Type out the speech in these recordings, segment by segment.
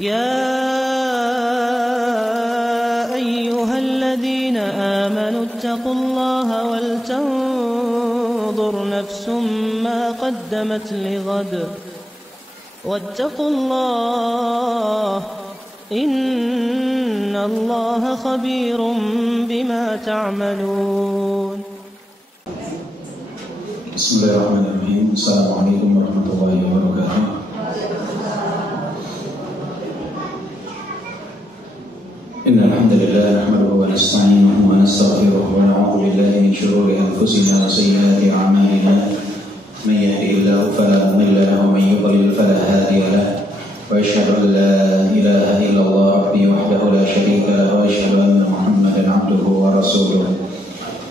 يا أيها الذين آمنوا اتقوا الله ولتنظر نفس ما قدمت لغد واتقوا الله إن الله خبير بما تعملون. Bismillahirrahmanirrahim. Assalamualaikum warahmatullahi wabarakatuh. Innal hamdalillah nahmaduhu wa nasta'inuhu wa nastaghfiruh wa na'udzu billahi min shururi anfusina wa sayyiati a'malina. May yahdihillahu fala mudilla lahu wa may yudlil fala hadiya lahu. Wa asyhadu an la ilaha illallah wahdahu la syarika lahu wa asyhadu anna Muhammadan 'abduhu wa rasuluh.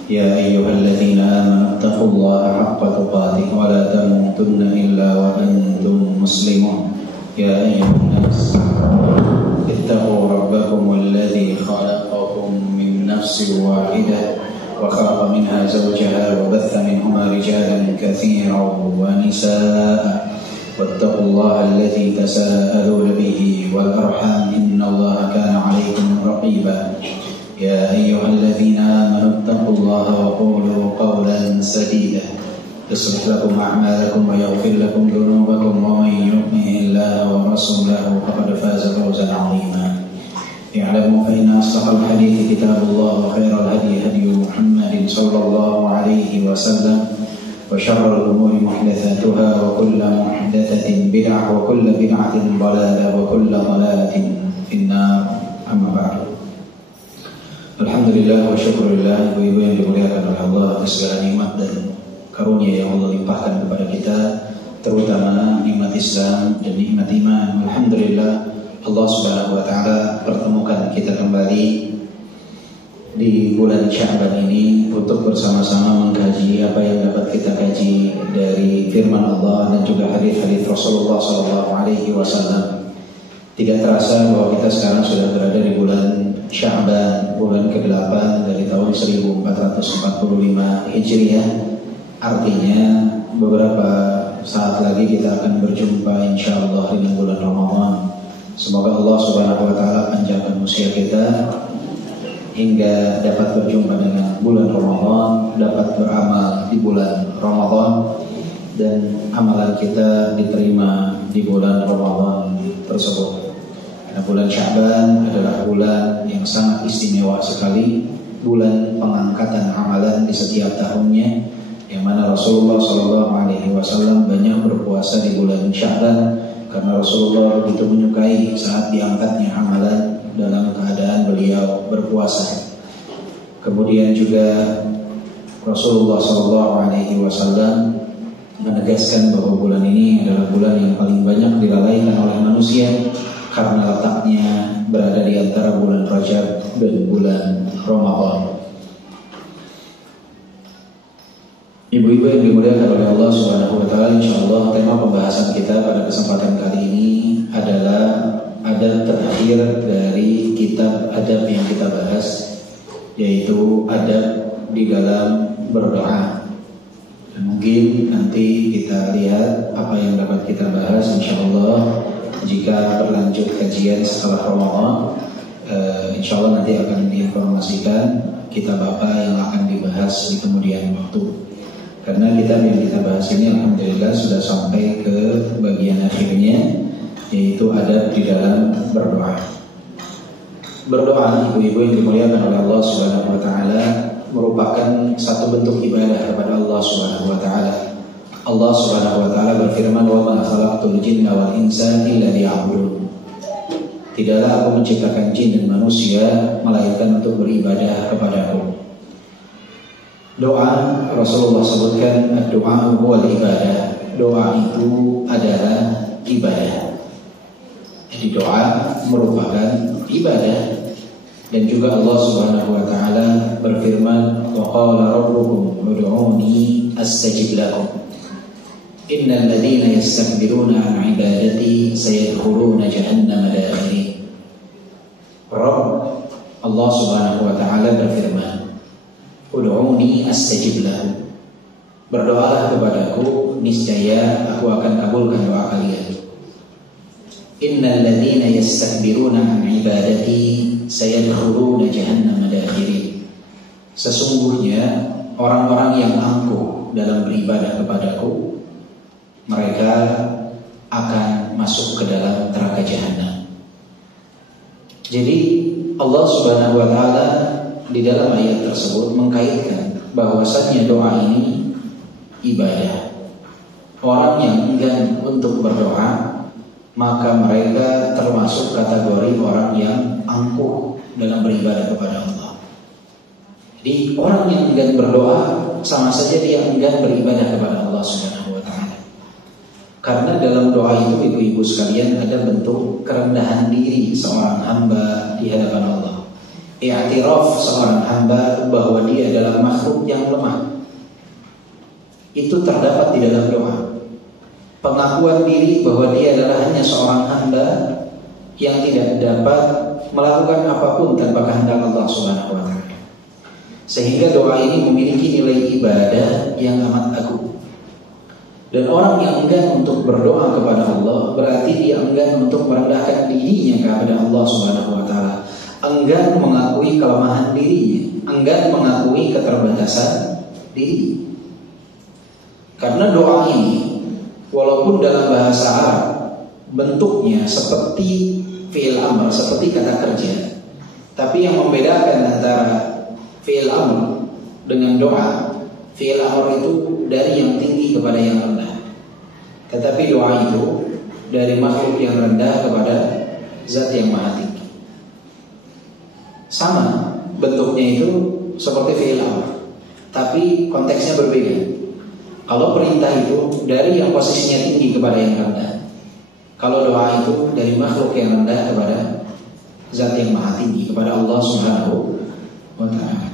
Ya ayyuhalladzina amanu taqullaha haqqa tuqatih wa la tamutunna illa wa antum muslimun. Ya ayyuhan nas ittaqu rabbakum alladzi khalaqakum min nafsin wahidah wa khalaqa minha zawjaha wa batha minhuma rijalan katsiran wa nisaa'a wattaqullaha alladzi tasaaluna bihi wal arham innallaha kana 'alaykum raqiba. يا أيها الذين آمنوا اتقوا الله وقولوا قولا سديدا يصلح لكم أعمالكم ويغفر لكم ذنوبكم ومن يطع الله ورسوله فقد فاز فوزا عظيما. اعلموا فإن أصدق الحديث كتاب الله وخير الهدي هدي محمد صلى الله عليه وسلم وشر الأمور محدثاتها وكل محدثة بدعة وكل بدعة ضلالة وكل ضلالة في النار. أما بعد. Alhamdulillah wa syukurillah, ibu-ibu yang dimuliakan oleh Allah atas segala nikmat dan karunia yang Allah limpahkan kepada kita, terutama nikmat Islam dan nikmat iman. Alhamdulillah Allah Subhanahu wa taala pertemukan kita kembali di bulan Sya'ban ini untuk bersama-sama mengkaji apa yang dapat kita kaji dari firman Allah dan juga hadis-hadis Rasulullah SAW. Tidak terasa bahwa kita sekarang sudah berada di bulan Sya'ban, bulan ke-8 dari tahun 1445 Hijriah. Artinya beberapa saat lagi kita akan berjumpa insyaallah dengan bulan Ramadan. Semoga Allah Subhanahu wa taala panjangkan usia kita hingga dapat berjumpa dengan bulan Ramadan, dapat beramal di bulan Ramadan, dan amalan kita diterima di bulan Ramadan tersebut. Karena bulan Sya'ban adalah bulan yang sangat istimewa sekali, bulan pengangkatan amalan di setiap tahunnya, yang mana Rasulullah SAW banyak berpuasa di bulan Sya'ban karena Rasulullah begitu menyukai saat diangkatnya amalan dalam keadaan beliau berpuasa. Kemudian juga Rasulullah SAW menegaskan bahwa bulan ini adalah bulan yang paling banyak dilalaikan oleh manusia karena letaknya berada di antara bulan Rajab dan bulan Ramadan. Ibu-ibu yang dimuliakan oleh Allah Subhanahu wa taala, insyaallah tema pembahasan kita pada kesempatan kali ini adalah adab terakhir dari kitab adab yang kita bahas, yaitu adab di dalam berdoa. Dan mungkin nanti kita lihat apa yang dapat kita bahas insyaallah. Jika berlanjut kajian setelah Ramadan, insyaallah nanti akan diinformasikan kitab apa yang akan dibahas di kemudian waktu. Karena kitab yang kita bahas ini alhamdulillah sudah sampai ke bagian akhirnya, yaitu adab di dalam berdoa. Berdoa, ibu-ibu yang dimuliakan oleh Allah Subhanahu wa taala, merupakan satu bentuk ibadah kepada Allah Subhanahu wa taala. Allah Subhanahu wa taala berfirman, "Wa ma khalaqtul jinna wal insa illa liya'budun." Tidaklah aku menciptakan jin dan manusia melainkan untuk beribadah kepadaku. Doa, Rasulullah sebutkan, "Ad-du'a huwal ibadah." Doa itu adalah ibadah. Jadi doa merupakan ibadah. Dan juga Allah Subhanahu wa taala berfirman, "Wa qala rabbukum ud'uni astajib lakum." Innal ladzina yastakbiruna an ibadati sayadkhuluna jahannama dakhirin. Rabb Allah Subhanahu wa taala berfirman, "Ud'uni astajib lakum." Berdoalah kepadaku, niscaya aku akan kabulkan doa kalian. innal ladzina yastakbiruna an ibadati sayadkhuluna jahannama dakhirin. Sesungguhnya orang-orang yang angkuh dalam beribadah kepadaku, mereka akan masuk ke dalam neraka jahanam. Jadi Allah Subhanahu wa taala di dalam ayat tersebut mengkaitkan bahwasannya doa ini ibadah. Orang yang enggan untuk berdoa, maka mereka termasuk kategori orang yang angkuh dalam beribadah kepada Allah. Jadi orang yang enggan berdoa sama saja dia enggan beribadah kepada Allah Subhanahu wa taala. Karena dalam doa itu ibu-ibu sekalian ada bentuk kerendahan diri seorang hamba di hadapan Allah. I'tiraf seorang hamba bahwa dia adalah makhluk yang lemah. Itu terdapat di dalam doa. Pengakuan diri bahwa dia adalah hanya seorang hamba yang tidak dapat melakukan apapun tanpa kehendak Allah Subhanahu wa taala. Sehingga doa ini memiliki nilai ibadah yang amat agung. Dan orang yang enggan untuk berdoa kepada Allah berarti dia enggan untuk merendahkan dirinya kepada Allah Subhanahu wa taala, enggan mengakui kelemahan dirinya, enggan mengakui keterbatasan diri. Karena doa ini walaupun dalam bahasa Arab bentuknya seperti fi'il amr, seperti kata kerja, tapi yang membedakan antara fi'il amr dengan doa, fi'il amr itu dari yang tinggi kepada yang rendah, tetapi doa itu dari makhluk yang rendah kepada zat yang maha tinggi. Sama bentuknya itu seperti fi'il amr, tapi konteksnya berbeda. Kalau perintah itu dari yang posisinya tinggi kepada yang rendah, kalau doa itu dari makhluk yang rendah kepada zat yang maha tinggi, kepada Allah Subhanahu wa ta'ala.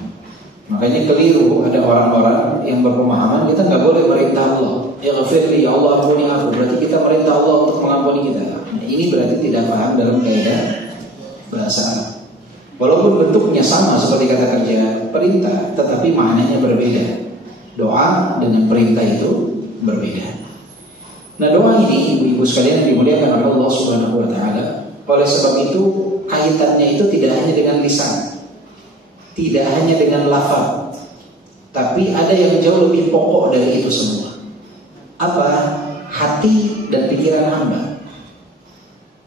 Makanya keliru ada orang-orang yang berpemahaman kita nggak boleh merintah Allah, ya ghafirli, ya Allah ampuni aku, berarti kita merintah Allah untuk mengampuni kita. Nah, ini berarti tidak paham dalam kaidah bahasa Arab. Walaupun bentuknya sama seperti kata kerja perintah, tetapi maknanya berbeda. Doa dengan perintah itu berbeda. Nah, doa ini ibu-ibu sekalian yang dimuliakan oleh Allah Subhanahu wa taala, oleh sebab itu kaitannya itu tidak hanya dengan lisan, tidak hanya dengan lafaz, tapi ada yang jauh lebih pokok dari itu semua. Apa? Hati dan pikiran hamba.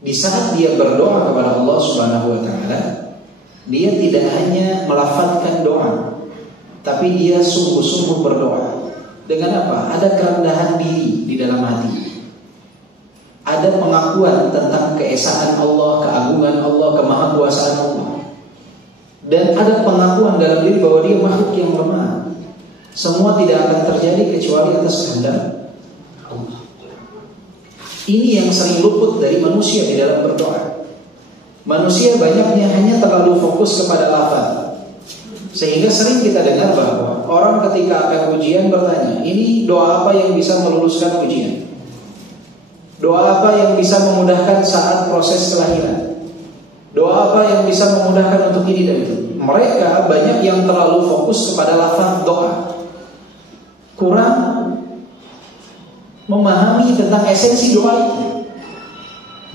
Di saat dia berdoa kepada Allah Subhanahu wa taala, dia tidak hanya melafazkan doa, tapi dia sungguh-sungguh berdoa. Dengan apa? Ada kerendahan diri di dalam hati. Ada pengakuan tentang keesaan Allah, keagungan Allah, kemahakuasaan Allah. Dan ada pengakuan dalam diri bahwa dia makhluk yang lemah. Semua tidak akan terjadi kecuali atas kehendak Allah. Ini yang sering luput dari manusia di dalam berdoa. Manusia banyaknya hanya terlalu fokus kepada lafaz, sehingga sering kita dengar bahwa orang ketika akan ujian bertanya, ini doa apa yang bisa meluluskan ujian? Doa apa yang bisa memudahkan saat proses kelahiran? Doa apa yang bisa memudahkan untuk ini dan itu? Mereka banyak yang terlalu fokus kepada lafaz doa, kurang memahami tentang esensi doa itu.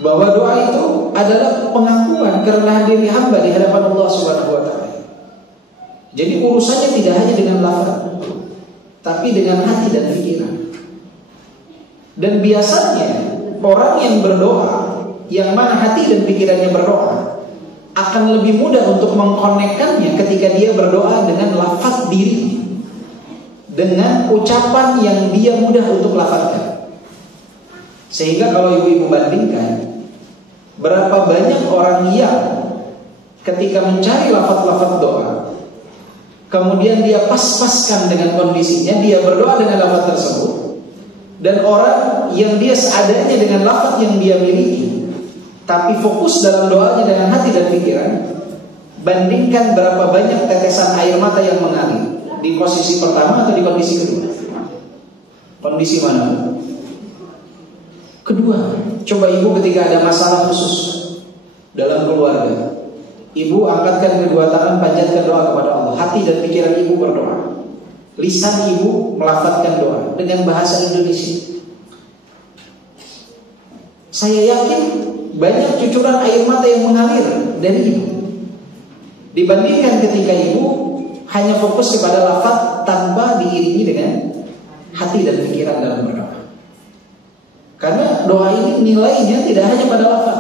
Bahwa doa itu adalah pengakuan kerendahan diri hamba di hadapan Allah Subhanahu wa taala. Jadi urusannya tidak hanya dengan lafaz, tapi dengan hati dan pikiran. Dan biasanya orang yang berdoa, yang mana hati dan pikirannya berdoa, akan lebih mudah untuk mengkonekkannya ketika dia berdoa dengan lafaz diri, dengan ucapan yang dia mudah untuk lafazkan. Sehingga kalau ibu-ibu bandingkan, berapa banyak orang yang ketika mencari lafaz-lafaz doa, kemudian dia pas-paskan dengan kondisinya, dia berdoa dengan lafaz tersebut. Dan orang yang dia seadanya dengan lafaz yang dia miliki, tapi fokus dalam doanya dengan hati dan pikiran, bandingkan berapa banyak tetesan air mata yang mengalir di posisi pertama atau di kondisi kedua. Kondisi mana? Kedua. Coba ibu ketika ada masalah khusus dalam keluarga, ibu angkatkan kedua tangan, panjatkan doa kepada Allah. Hati dan pikiran ibu berdoa. Lisan ibu melafazkan doa dengan bahasa Indonesia. Saya yakin banyak cucuran air mata yang mengalir dari ibu, dibandingkan ketika ibu hanya fokus kepada lafaz tanpa diiringi dengan hati dan pikiran dalam berdoa. Karena doa ini nilainya tidak hanya pada lafaz,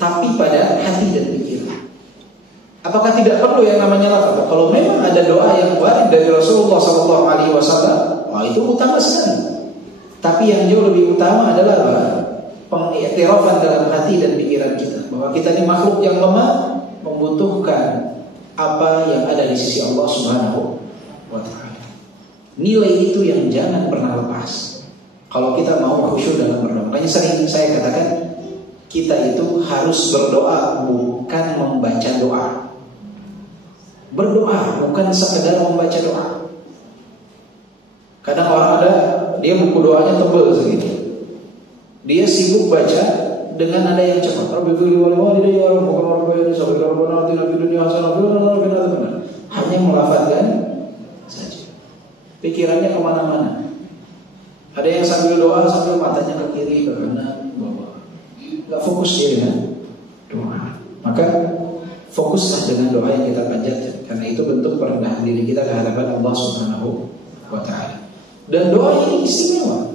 tapi pada hati dan pikiran. Apakah tidak perlu yang namanya lafaz? Kalau memang ada doa yang warid dari Rasulullah SAW, itu utama sekali. Tapi yang jauh lebih utama adalah pengiktirafan dalam hati dan pikiran kita bahwa kita ini makhluk yang lemah, membutuhkan apa yang ada di sisi Allah Subhanahu wa ta'ala. Nilai itu yang jangan pernah lepas kalau kita mau khusyuk dalam berdoa. Makanya sering saya katakan, kita itu harus berdoa, bukan membaca doa. Berdoa bukan sekedar membaca doa. Kadang orang ada, dia buku doanya tebal segitu, dia sibuk baca dengan nada yang cepat. Hanya melafazkan saja, pikirannya kemana-mana. Ada yang sambil doa sambil matanya ke kiri ke kanan, nggak fokus dia dengan doa. Maka fokuslah dengan doa yang kita panjatkan, karena itu bentuk perendahan diri kita ke hadapan Allah Subhanahu wa ta'ala. Dan doa ini istimewa.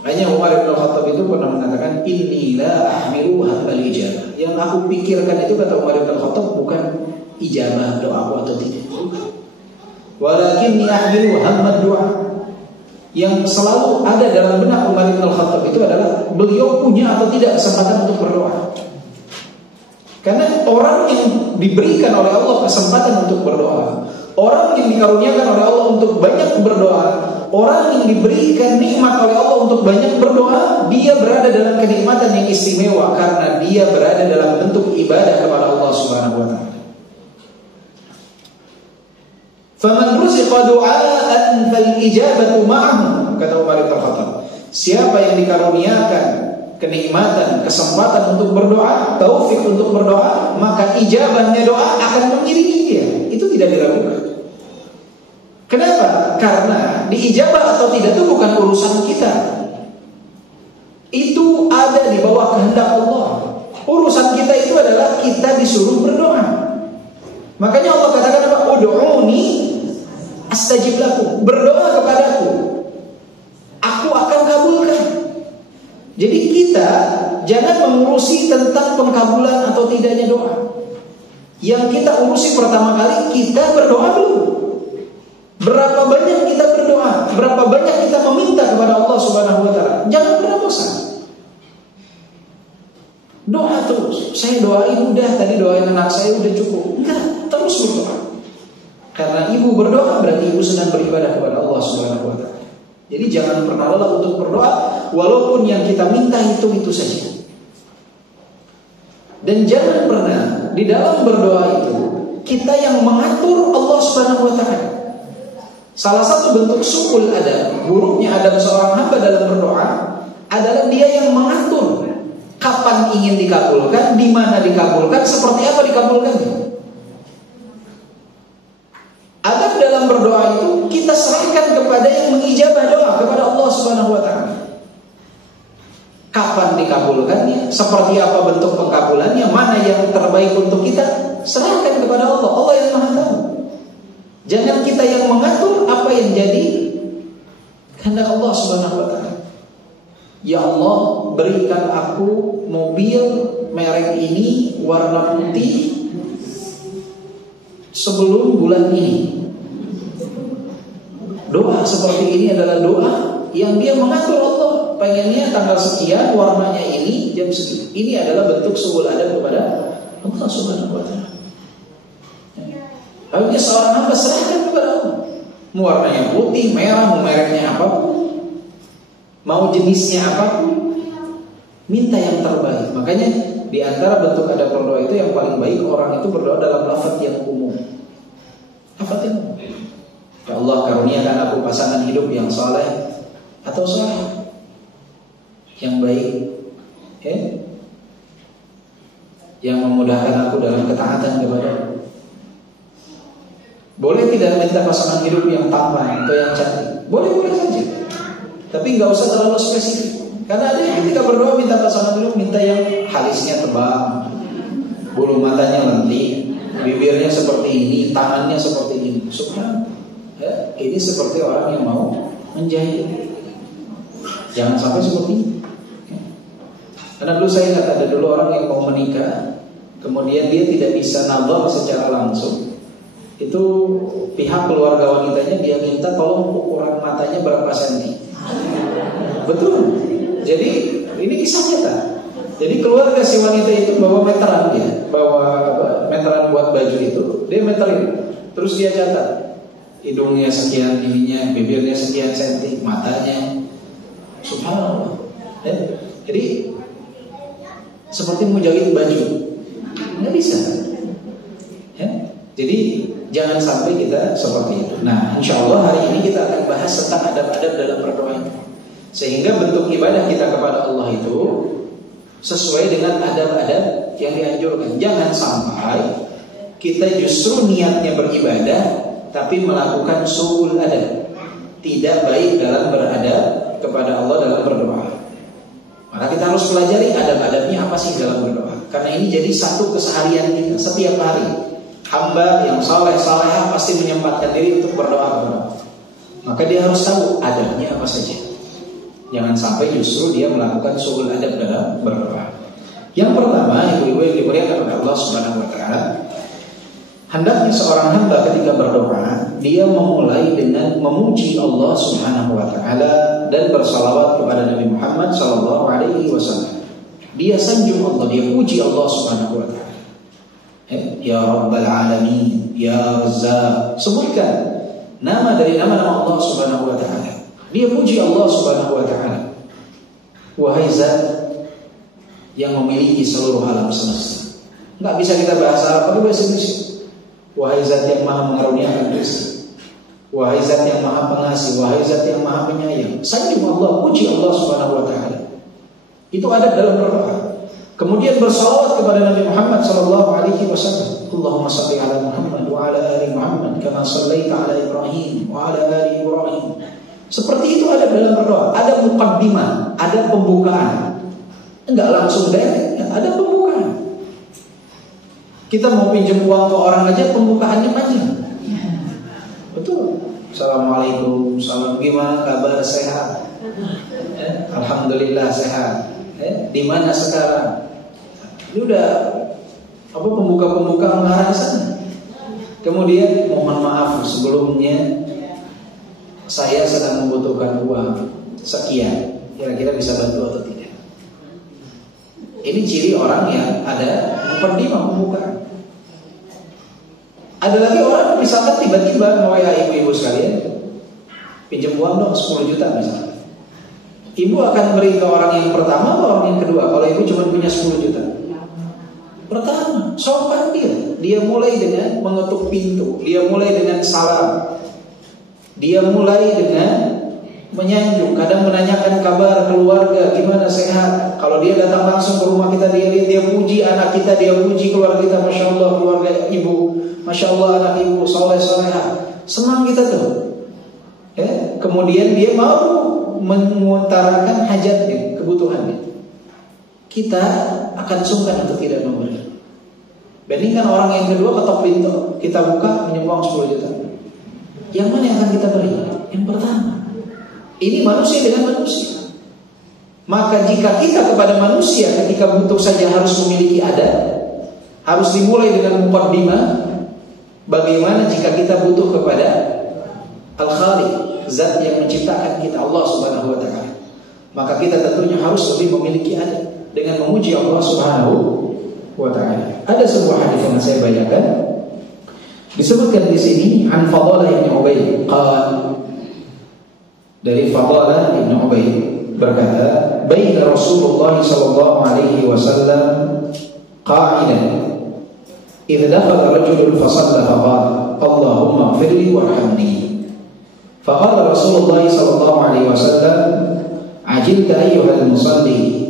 Hanya Umar bin Khattab itu pernah mengatakan, inni la ahmilu hammal ijabah. Yang aku pikirkan itu, kata Umar bin Khattab, bukan ijabah doaku atau tidak, walakinni ahmilu hammad doa. Yang selalu ada dalam benak Umar bin Khattab itu adalah beliau punya atau tidak kesempatan untuk berdoa. Karena orang yang diberikan oleh Allah kesempatan untuk berdoa, orang yang dikaruniakan oleh Allah untuk banyak berdoa, orang yang diberikan nikmat oleh Allah untuk banyak berdoa, dia berada dalam kenikmatan yang istimewa karena dia berada dalam bentuk ibadah kepada Allah Subhanahu wa ta'ala. Faman ruziqa du'aan fal ijabatu ma'ahu, kata Umar bin Khattab. Siapa yang dikaruniakan kenikmatan, kesempatan untuk berdoa, taufik untuk berdoa, maka ijabahnya doa akan mengiringi dia. Itu tidak diragukan. Kenapa? Karena diijabah atau tidak itu bukan urusan kita. Itu ada di bawah kehendak Allah. Urusan kita itu adalah kita disuruh berdoa. Makanya Allah katakan apa? Ud'uni astajib lakum. Berdoa kepadaku, aku akan kabulkan. Jadi kita jangan mengurusi tentang pengkabulan atau tidaknya doa. Yang kita urusi pertama kali, kita berdoa dulu. Berapa banyak kita berdoa, berapa banyak kita meminta kepada Allah Subhanahu wa ta'ala. Jangan pernah bosan. Doa terus. Saya doain udah, tadi doain anak saya udah cukup. Enggak, terus berdoa. Karena ibu berdoa berarti ibu sedang beribadah kepada Allah Subhanahu wa ta'ala. Jadi jangan pernah lelah untuk berdoa, walaupun yang kita minta itu saja. Dan jangan pernah di dalam berdoa itu kita yang mengatur Allah Subhanahu wa ta'ala. Salah satu bentuk su'ul adab, buruknya adab seorang hamba dalam berdoa adalah dia yang mengatur kapan ingin dikabulkan, di mana dikabulkan, seperti apa dikabulkannya. Adab dalam berdoa itu kita serahkan kepada yang mengijabah doa, kepada Allah Subhanahu wa ta'ala. Kapan dikabulkannya, seperti apa bentuk pengkabulannya, mana yang terbaik untuk kita, serahkan kepada Allah. Allah yang Maha tahu. Jangan kita yang mengatur apa yang jadi kehendak Allah Subhanahu wa ta'ala. Ya Allah, berikan aku mobil merek ini warna putih sebelum bulan ini. Doa seperti ini adalah doa yang dia mengatur Allah. Pengennya tanggal sekian, warnanya ini, jam segitu. Ini adalah bentuk su'ul adab kepada Allah Subhanahu wa ta'ala. Harusnya seorang hamba serahkan kepada Allah. Mau warnanya putih, merah, mau mereknya apapun, mau jenisnya apapun, minta yang terbaik. Makanya di antara bentuk adab berdoa itu yang paling baik orang itu berdoa dalam lafaz yang umum. Lafaz yang umum. Ya Allah, karuniakan aku pasangan hidup yang saleh atau saleh, yang baik, yang memudahkan aku dalam ketaatan kepada-Mu. Boleh tidak minta pasangan hidup yang tampan atau yang cantik? Boleh saja. Tapi nggak usah terlalu spesifik. Karena ada yang ketika berdoa minta pasangan dulu, minta yang alisnya tebal, bulu matanya lentik, bibirnya seperti ini, tangannya seperti ini. Subhanallah. Ya, ini seperti orang yang mau menjahit. Jangan sampai seperti ini. Karena dulu saya ingat ada dulu orang yang mau menikah, kemudian dia tidak bisa nabah secara langsung. Itu pihak keluarga wanitanya dia minta tolong ukuran matanya berapa senti. Betul. Jadi ini kisah nyata. Jadi keluarga si wanita itu bawa meteran dia, bawa meteran buat baju itu, dia meterin. Terus dia catat hidungnya sekian ininya, bibirnya sekian senti, matanya. Subhanallah. Ya. Jadi seperti mau jahit baju, nggak bisa. Ya. Jadi jangan sampai kita seperti itu. Nah, insya Allah hari ini kita akan bahas tentang adab-adab dalam berdoa itu. Sehingga bentuk ibadah kita kepada Allah itu sesuai dengan adab-adab yang dianjurkan. Jangan sampai kita justru niatnya beribadah tapi melakukan su'ul adab, tidak baik dalam beradab kepada Allah dalam berdoa. Maka kita harus pelajari adab-adabnya apa sih dalam berdoa. Karena ini jadi satu keseharian kita setiap hari. Hamba yang saleh-salehah pasti menyempatkan diri untuk berdoa kepada Allah. Maka dia harus tahu adabnya apa saja. Jangan sampai justru dia melakukan su'ul adab dalam berdoa. Yang pertama, ibu-ibu yang dimuliakan oleh Allah Subhanahu wa taala, hendaknya seorang hamba ketika berdoa, dia memulai dengan memuji Allah Subhanahu wa taala dan bersalawat kepada Nabi Muhammad sallallahu alaihi wasallam. Dia sanjung Allah, dia puji Allah Subhanahu wa taala. Ya Rabbal Alamin, Ya Razzaq. Sebutkan nama dari nama-nama Allah Subhanahu wa taala. Dia puji Allah Subhanahu wa taala. Wahai Zat yang memiliki seluruh alam semesta. Enggak bisa kita bahasa Arab, tapi bahasa Indonesia. Wahai Zat yang Maha mengaruniakan rezeki. Wahai Zat yang Maha pengasih, wahai Zat yang Maha penyayang. Sanjung Allah, puji Allah Subhanahu wa taala. Itu ada dalam berdoa. Kemudian bersalawat kepada Nabi Muhammad sallallahu alaihi wasallam. Allahumma shalli ala Muhammad wa ala ali Muhammad kama shallaita ala Ibrahim wa ala ali Ibrahim. Seperti itu ada dalam berdoa. Ada muqaddimah, ada pembukaan. Enggak langsung direct, ada pembukaan. Kita mau pinjam uang ke orang aja pembukaannya panjang. Betul. Assalamualaikum, salam, gimana kabar, sehat? Alhamdulillah sehat. Di mana sekarang? Ini udah apa pembuka-pembuka mengarah sana. Kemudian mohon maaf sebelumnya saya sedang membutuhkan uang sekian. Kira-kira bisa bantu atau tidak? Ini ciri orang yang ada muqaddimah pembukaan. Ada lagi orang misalkan tiba-tiba mau ya ibu-ibu sekalian pinjam uang dong 10 juta misalnya. Ibu akan beri ke orang yang pertama atau orang yang kedua? Kalau ibu cuma punya 10 juta. Pertama, sopan dia mulai dengan mengetuk pintu, dia mulai dengan salam, dia mulai dengan menyanjung, kadang menanyakan kabar keluarga, gimana sehat. Kalau dia datang langsung ke rumah kita, dia puji anak kita, dia puji keluarga kita, masya Allah keluarga ibu, masya Allah anak ibu soleh solehah, senang kita tuh. Ya, kemudian dia mau mengutarakan hajatnya, kebutuhannya. Kita akan sungkan untuk tidak memberi. Bandingkan orang yang kedua ketok pintu, kita buka pinjam uang 10 juta. Yang mana yang akan kita beri? Yang pertama. Ini manusia dengan manusia. Maka jika kita kepada manusia ketika butuh saja harus memiliki adab, harus dimulai dengan muqaddimah. Bagaimana jika kita butuh kepada Al-Khaliq, Zat yang menciptakan kita, Allah Subhanahu wa taala. Maka kita tentunya harus lebih memiliki adab dengan memuji Allah Subhanahu wa taala. Ada sebuah hadis yang saya bacakan. Disebutkan di sini an Fadalah bin Ubaid qala, dari Fadalah bin Ubaid berkata, baina Rasulullah sallallahu alaihi wasallam qa'idan idza dakhala rajulun fa shalla fa qala Allahumma ighfirli warhamni. Faqala Rasulullah sallallahu alaihi wasallam ajilta ayyuhal musalli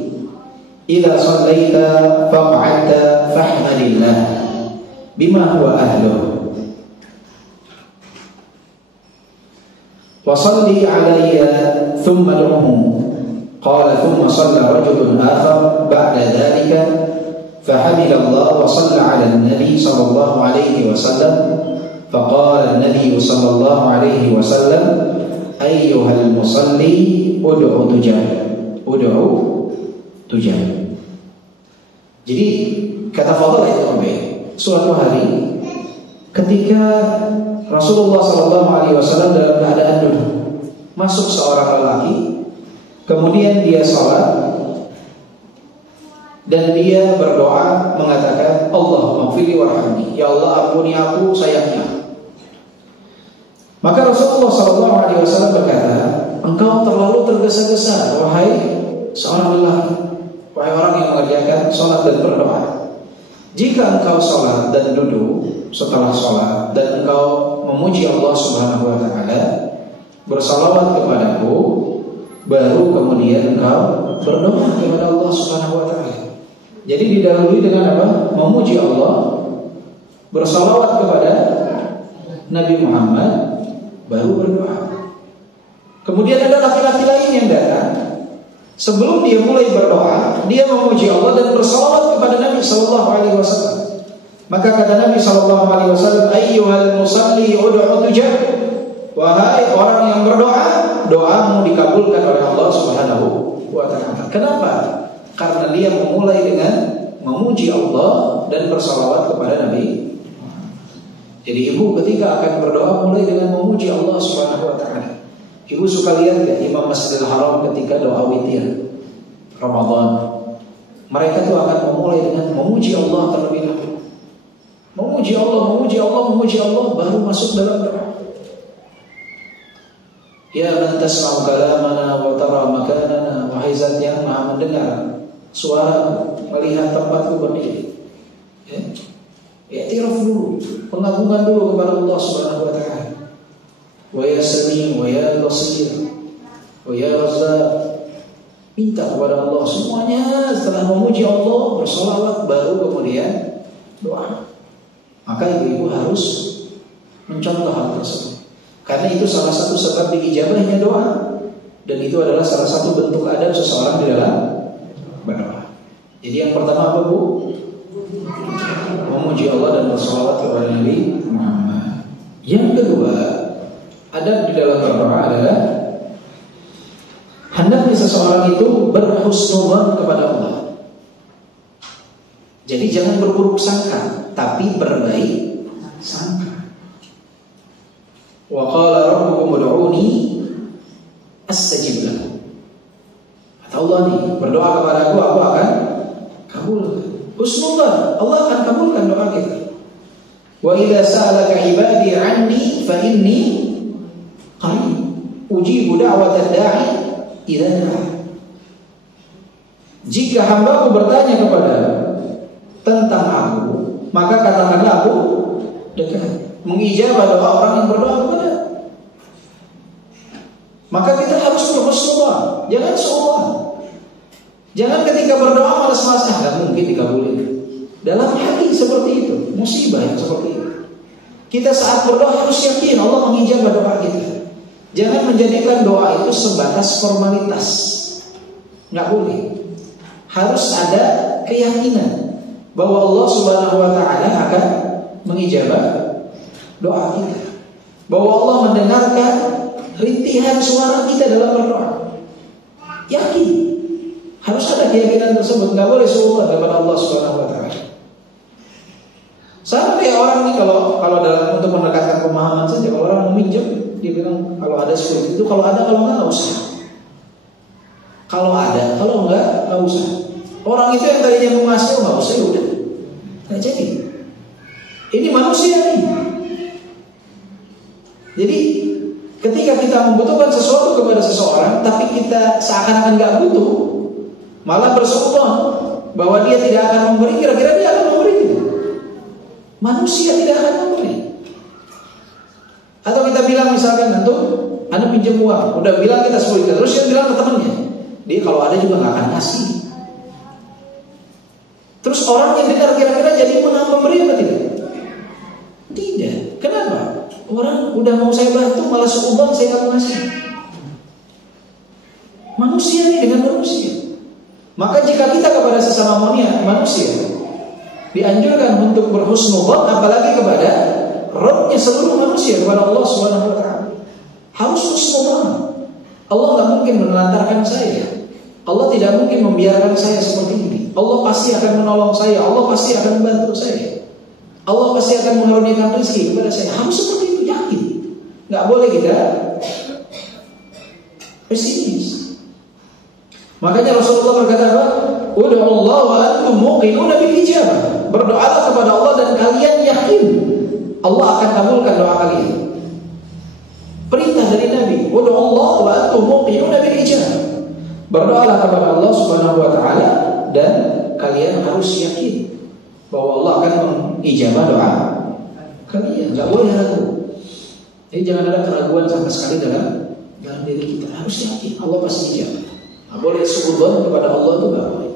idza shallaita faq'adta fahmadillah bima huwa ahluh wa salli alayya thumma ad'uhu Qala thumma shalla rajulun akhar ba'da dhalika fahamidallah wa shalla 'ala an-nabi sallallahu alaihi wasallam. Faqala an-nabi sallallahu alaihi wasallam ayyuhal musalli ud'u tujab. Jadi kata Fadl itu suatu hari ketika Rasulullah SAW dalam keadaan duduk, masuk seorang lelaki, kemudian dia salat dan dia berdoa mengatakan, Allahumma ighfirli warhamni, ya Allah ampuni aku sayangnya. Maka Rasulullah SAW berkata, engkau terlalu tergesa-gesa wahai seorang lelaki, wahai orang yang mengerjakan salat dan berdoa. Jika engkau salat dan duduk setelah salat dan engkau memuji Allah Subhanahu wa taala, bersalawat kepadaku, baru kemudian engkau berdoa kepada Allah Subhanahu wa taala. Jadi didahului dengan apa? Memuji Allah, bersalawat kepada Nabi Muhammad, baru berdoa. Kemudian ada laki-laki lain yang datang. Sebelum dia mulai berdoa, dia memuji Allah dan bersalawat kepada Nabi sallallahu alaihi wasallam. Maka kata Nabi sallallahu alaihi wasallam, ayyuhal musalli ud'u tujab. Wahai orang yang berdoa, doamu dikabulkan oleh Allah Subhanahu wa taala. Kenapa? Karena dia memulai dengan memuji Allah dan bersalawat kepada Nabi. Jadi ibu ketika akan berdoa mulai dengan memuji Allah Subhanahu wa taala. Ibu suka lihat ya Imam Masjidil Haram ketika doa witir Ramadan, mereka tuh akan memulai dengan memuji Allah terlebih dahulu. Memuji Allah, memuji Allah, memuji Allah, baru masuk dalam doa. Ya man tasma'u kalamana wa tara makanana, wahai zat yang maha mendengar suara, melihat tempatku berdiri. I'tiraf dulu, pengagungan dulu kepada Allah Subhanahu wa taala. Wa ya Sami' wa ya Basir wa ya Razzaq, minta kepada Allah semuanya. Setelah memuji Allah, bersalawat, baru kemudian doa. Maka ibu-ibu harus mencontoh hal tersebut, karena itu salah satu sebab diijabahnya doa, dan itu adalah salah satu bentuk adab seseorang di dalam berdoa. Jadi yang pertama apa, Bu? Memuji Allah dan bersalawat kepada Nabi Muhammad. Yang kedua, adab di dalam berdoa adalah hendaknya seseorang itu berhusnudzon kepada Allah. Jadi jangan berburuk sangka, tapi berbaik sangka. Wa qala rabbukum ud'uni astajib lakum. Kata Allah nih, berdoa kepadaku, aku akan kabulkan. Husnudzon, Allah akan kabulkan doa kita. Wa idza sa'alaka ibadi 'anni fa inni qarib ujibu da'watad da'i idza da'a. Jika hambaku bertanya kepada tentang aku, maka katakanlah aku dekat, mengijabah doa orang yang berdoa kepada. Maka kita harus berhusnudzon, jangan sombong. Jangan ketika berdoa malas-malasan, nggak mungkin dikabulin. Dalam hati seperti itu, musibah yang seperti itu. Kita saat berdoa harus yakin Allah mengijabah doa kita. Jangan menjadikan doa itu sebatas formalitas. Nggak boleh. Harus ada keyakinan bahwa Allah Subhanahu wa taala akan mengijabah doa kita. Bahwa Allah mendengarkan rintihan suara kita dalam berdoa. Yakin. Harus ada keyakinan tersebut, nggak boleh suudzon kepada Allah Subhanahu wa taala. Sampai orang ini kalau dalam untuk mendekatkan pemahaman saja, kalau orang meminjam, dia bilang kalau ada seperti itu, kalau ada, kalau nggak usah. Kalau ada, kalau nggak usah. Orang itu yang tadinya mau ngasih, nggak usah, udah nggak jadi. Ini manusia nih. Jadi ketika kita membutuhkan sesuatu kepada seseorang, tapi kita seakan-akan nggak butuh, malah bersuudzon bahwa dia tidak akan memberi, kira-kira dia akan memberi? Manusia tidak akan memberi. Atau kita bilang misalkan, tentu Anda pinjam uang, udah bilang kita 10 juta, terus dia bilang ke temannya, dia kalau ada juga nggak akan ngasih. Terus orang yang dengar kira-kira jadi memberi apa tidak? Tidak. Kenapa? Orang udah mau saya bantu, malah suudzon saya nggak ngasih. Manusia ini dengan Maka jika kita kepada sesama manusia dianjurkan untuk berhusnudzon, apalagi kepada Rabbnya seluruh manusia, kepada Allah Subhanahu wa taala. Harus husnudzon. Allah tidak mungkin menelantarkan saya. Allah tidak mungkin membiarkan saya seperti ini. Allah pasti akan menolong saya. Allah pasti akan membantu saya. Allah pasti akan mengaruniakan rezeki kepada saya. Harus seperti itu, yakin. Nggak boleh kita pesimis. Makanya Rasulullah berkata apa? Ud'u Allah wa antum muqinuna bil ijabah. Berdoalah kepada Allah dan kalian yakin Allah akan kabulkan doa kalian. Perintah dari Nabi, ud'u Allah wa antum muqinuna bil ijabah. Berdoalah kepada Allah Subhanahu wa taala dan kalian harus yakin bahwa Allah akan mengijabah doa kalian. Enggak boleh ragu. Jadi jangan ada keraguan sama sekali dalam diri kita. Harus yakin Allah pasti ijabah. Enggak boleh suudzon kepada Allah itu enggak boleh.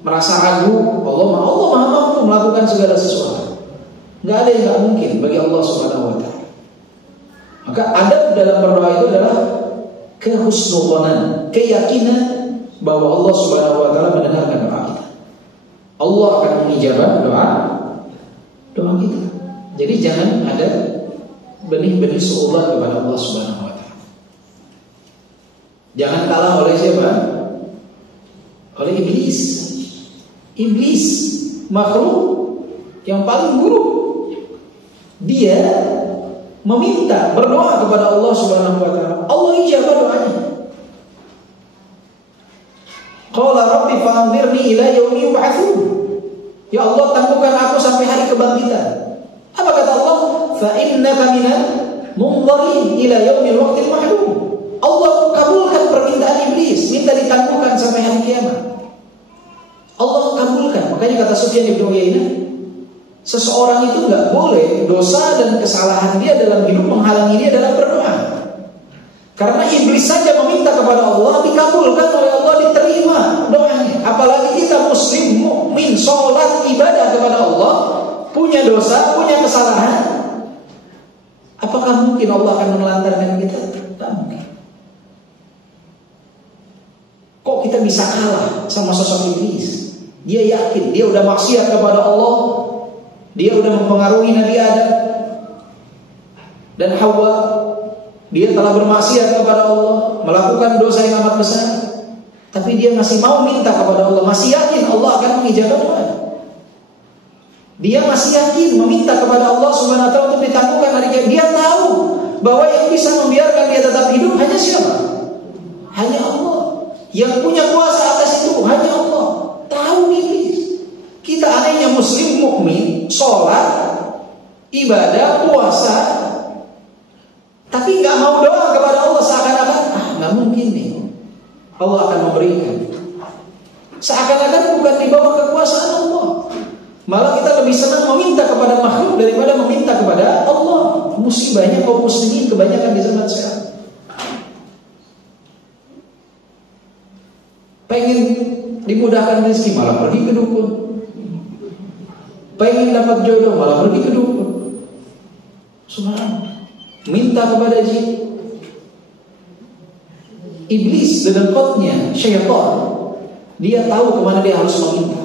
Merasa ragu, Allah maha mampu melakukan segala sesuatu. Enggak ada yang enggak mungkin bagi Allah Subhanahu wa taala. Maka adab dalam berdoa itu adalah kehusnudzonan, keyakinan bahwa Allah Subhanahu wa taala mendengarkan doa kita. Allah akan mengijabah doa kita. Jadi jangan ada benih-benih suudzon kepada Allah Subhanahu wa taala. Jangan kalah oleh siapa? Oleh iblis. Iblis makhluk yang paling buruk. Dia meminta, berdoa kepada Allah Subhanahu wa taala. Allah ijabah doanya. Qala rabbi fa'anzirni ila yaumi yub'atsun. Ya Allah, tangguhkan aku sampai hari kebangkitan. Apa kata Allah? Fa innaka minal munzirin ila yaumil waqtil ma'lum. Allah kabulkan permintaan iblis, minta ditangguhkan sampai hari kiamat. Allah kabulkan. Makanya kata Sufyan bin Uyainah, seseorang itu enggak boleh dosa dan kesalahan dia dalam hidup menghalangi dia dalam berdoa. Karena iblis saja meminta kepada Allah, dikabulkan oleh Allah, diterima doanya. Apalagi kita muslim, mukmin, sholat, ibadah kepada Allah, punya dosa, punya kesalahan. Apakah mungkin Allah akan menelantarkan kita? Tak mungkin. Kok kita bisa kalah sama sosok iblis? Dia yakin, dia udah maksiat kepada Allah, dia udah mempengaruhi Nabi Adam dan Hawa. Dia telah bermaksiat kepada Allah, melakukan dosa yang amat besar, tapi dia masih mau minta kepada Allah, masih yakin Allah akan mengijabah doa. Dia masih yakin meminta kepada Allah Subhanahu wa taala untuk ditangguhkan hari kiamat. Dia tahu bahwa yang bisa membiarkan dia tetap hidup hanya siapa? Hanya Allah. Yang punya kuasa atas itu hanya Allah. Tahu iblis. Kita anehnya muslim, mukmin, sholat, ibadah, puasa, tapi nggak mau doa kepada Allah, seakan-akan nggak mungkin nih Allah akan memberikan. Seakan-akan bukan di bawah kekuasaan Allah. Malah kita lebih senang meminta kepada makhluk daripada meminta kepada Allah. Musibahnya kaum muslimin kebanyakan di zaman sekarang. Pengen dimudahkan rezeki malah pergi ke dukun. Pengen dapat jodoh malah pergi ke dukun. Subhanallah. Minta kepada jin. Iblis dedengkotnya syaitan, dia tahu kemana dia harus meminta.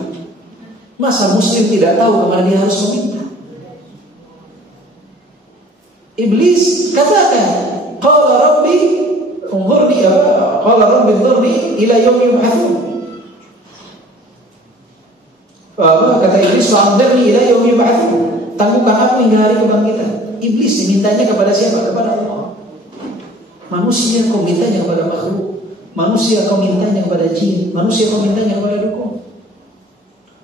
Masa muslim tidak tahu kemana dia harus meminta? Iblis katakan, qala rabbi unzurni ila yaumi yub'atsun. Kata iblis, fa'anzirni ila yaumi yub'atsun. Tangguhkan aku hingga hari kebangkitan. Iblis dimintanya kepada siapa? Kepada Allah. Manusia kau mintanya kepada makhluk. Manusia kau mintanya kepada jin. Manusia kau mintanya kepada dukun.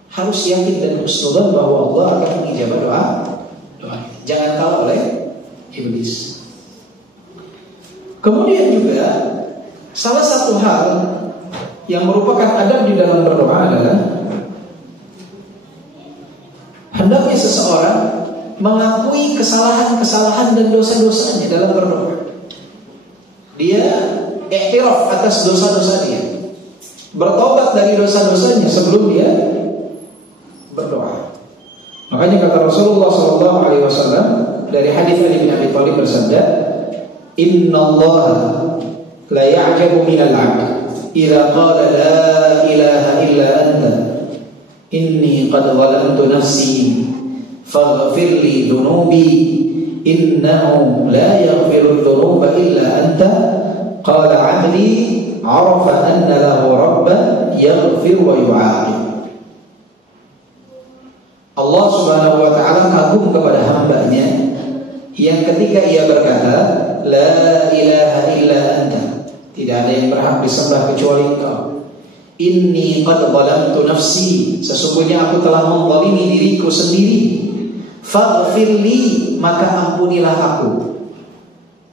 Harus yakin dan husnudzon bahwa Allah akan mengijabah doa. Jangan kalah oleh iblis. Kemudian juga salah satu hal yang merupakan adab di dalam berdoa adalah hendaknya seseorang mengakui kesalahan-kesalahan dan dosa-dosanya dalam berdoa. Dia iktiraf atas dosa-dosa dia, bertobat dari dosa-dosanya sebelum dia berdoa. Makanya kata Rasulullah SAW dari hadis Ali bin Abi Thalib bersabda, Inna Allah la ya'jabu minal 'abd idza qala la ilaha illa anta inni qad zalamtu nafsi faghfir li dhunubi innahu la yaghfiru dhunuba illa anta qala 'abdi 'arafa anna lahu rabban yaghfir wa yu'aqib. Allah Subhanahu wa ta'ala kagum kepada hambanya yang ketika ia berkata la ilaha illa anta, tidak ada yang berhak disembah kecuali Engkau, inni qad zalamtu nafsi, sesungguhnya aku telah menzalimi diriku sendiri, faghfirli, maka ampunilah aku,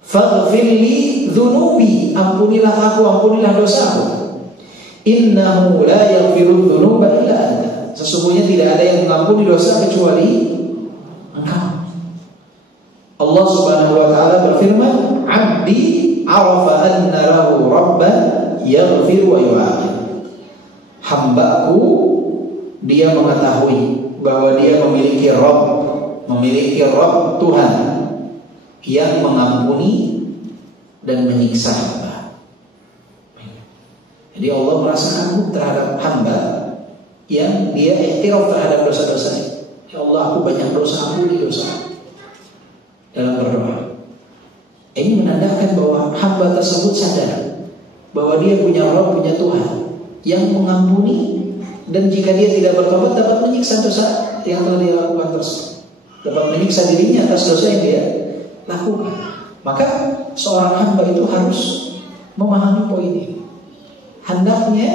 faghfirli dzunubi, ampunilah aku, ampunilah dosaku, innahu la yaghfiru dzunuba illa anta, sesungguhnya tidak ada yang mengampuni dosa kecuali Engkau. Allah Subhanahu wa ta'ala berfirman, 'abdi 'arafa anna lahu rabban yaghfir wa yu'aqib. Hambaku, dia mengetahui bahwa dia memiliki Rabb Tuhan yang mengampuni dan menyiksa hamba. Jadi Allah merasa kagum terhadap hamba yang dia iktiraf terhadap dosa-dosanya. Ya Allah, aku banyak dosa, ampuni dosa. Dalam berdoa, ini menandakan bahwa hamba tersebut sadar bahwa dia punya Rabb, punya Tuhan yang mengampuni, dan jika dia tidak bertobat dapat menyiksa dosa yang telah dia lakukan tersebut, dapat menyiksa dirinya atas dosa yang dia lakukan. Maka seorang hamba itu harus memahami poin ini. Hendaknya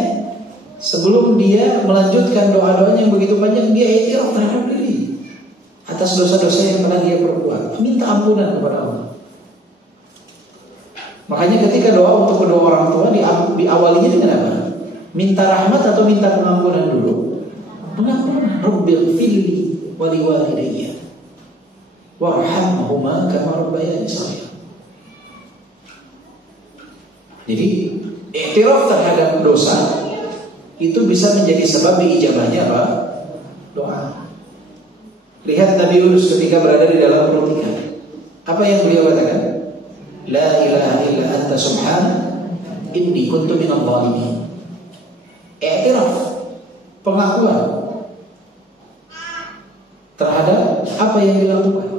sebelum dia melanjutkan doa-doanya yang begitu panjang, dia iktiraf terhadap diri atas dosa-dosa yang pernah dia perbuat, minta ampunan kepada Allah. Makanya ketika doa untuk kedua orang tua diawalinya dengan apa? Minta rahmat atau minta pengampunan dulu? Pengampunan. Rabbil firli wa liwalidayya warhamhuma kama rabbayani shaghira. Jadi iktiraf terhadap dosa itu bisa menjadi sebab diijabahnya apa? Doa. Lihat Nabi Yunus ketika berada di dalam perut ikan. Apa yang beliau katakan? La ilaha illa anta subhan inni kuntu minadh dhalimin. I'tiraf, pengakuan terhadap apa yang dilakukan.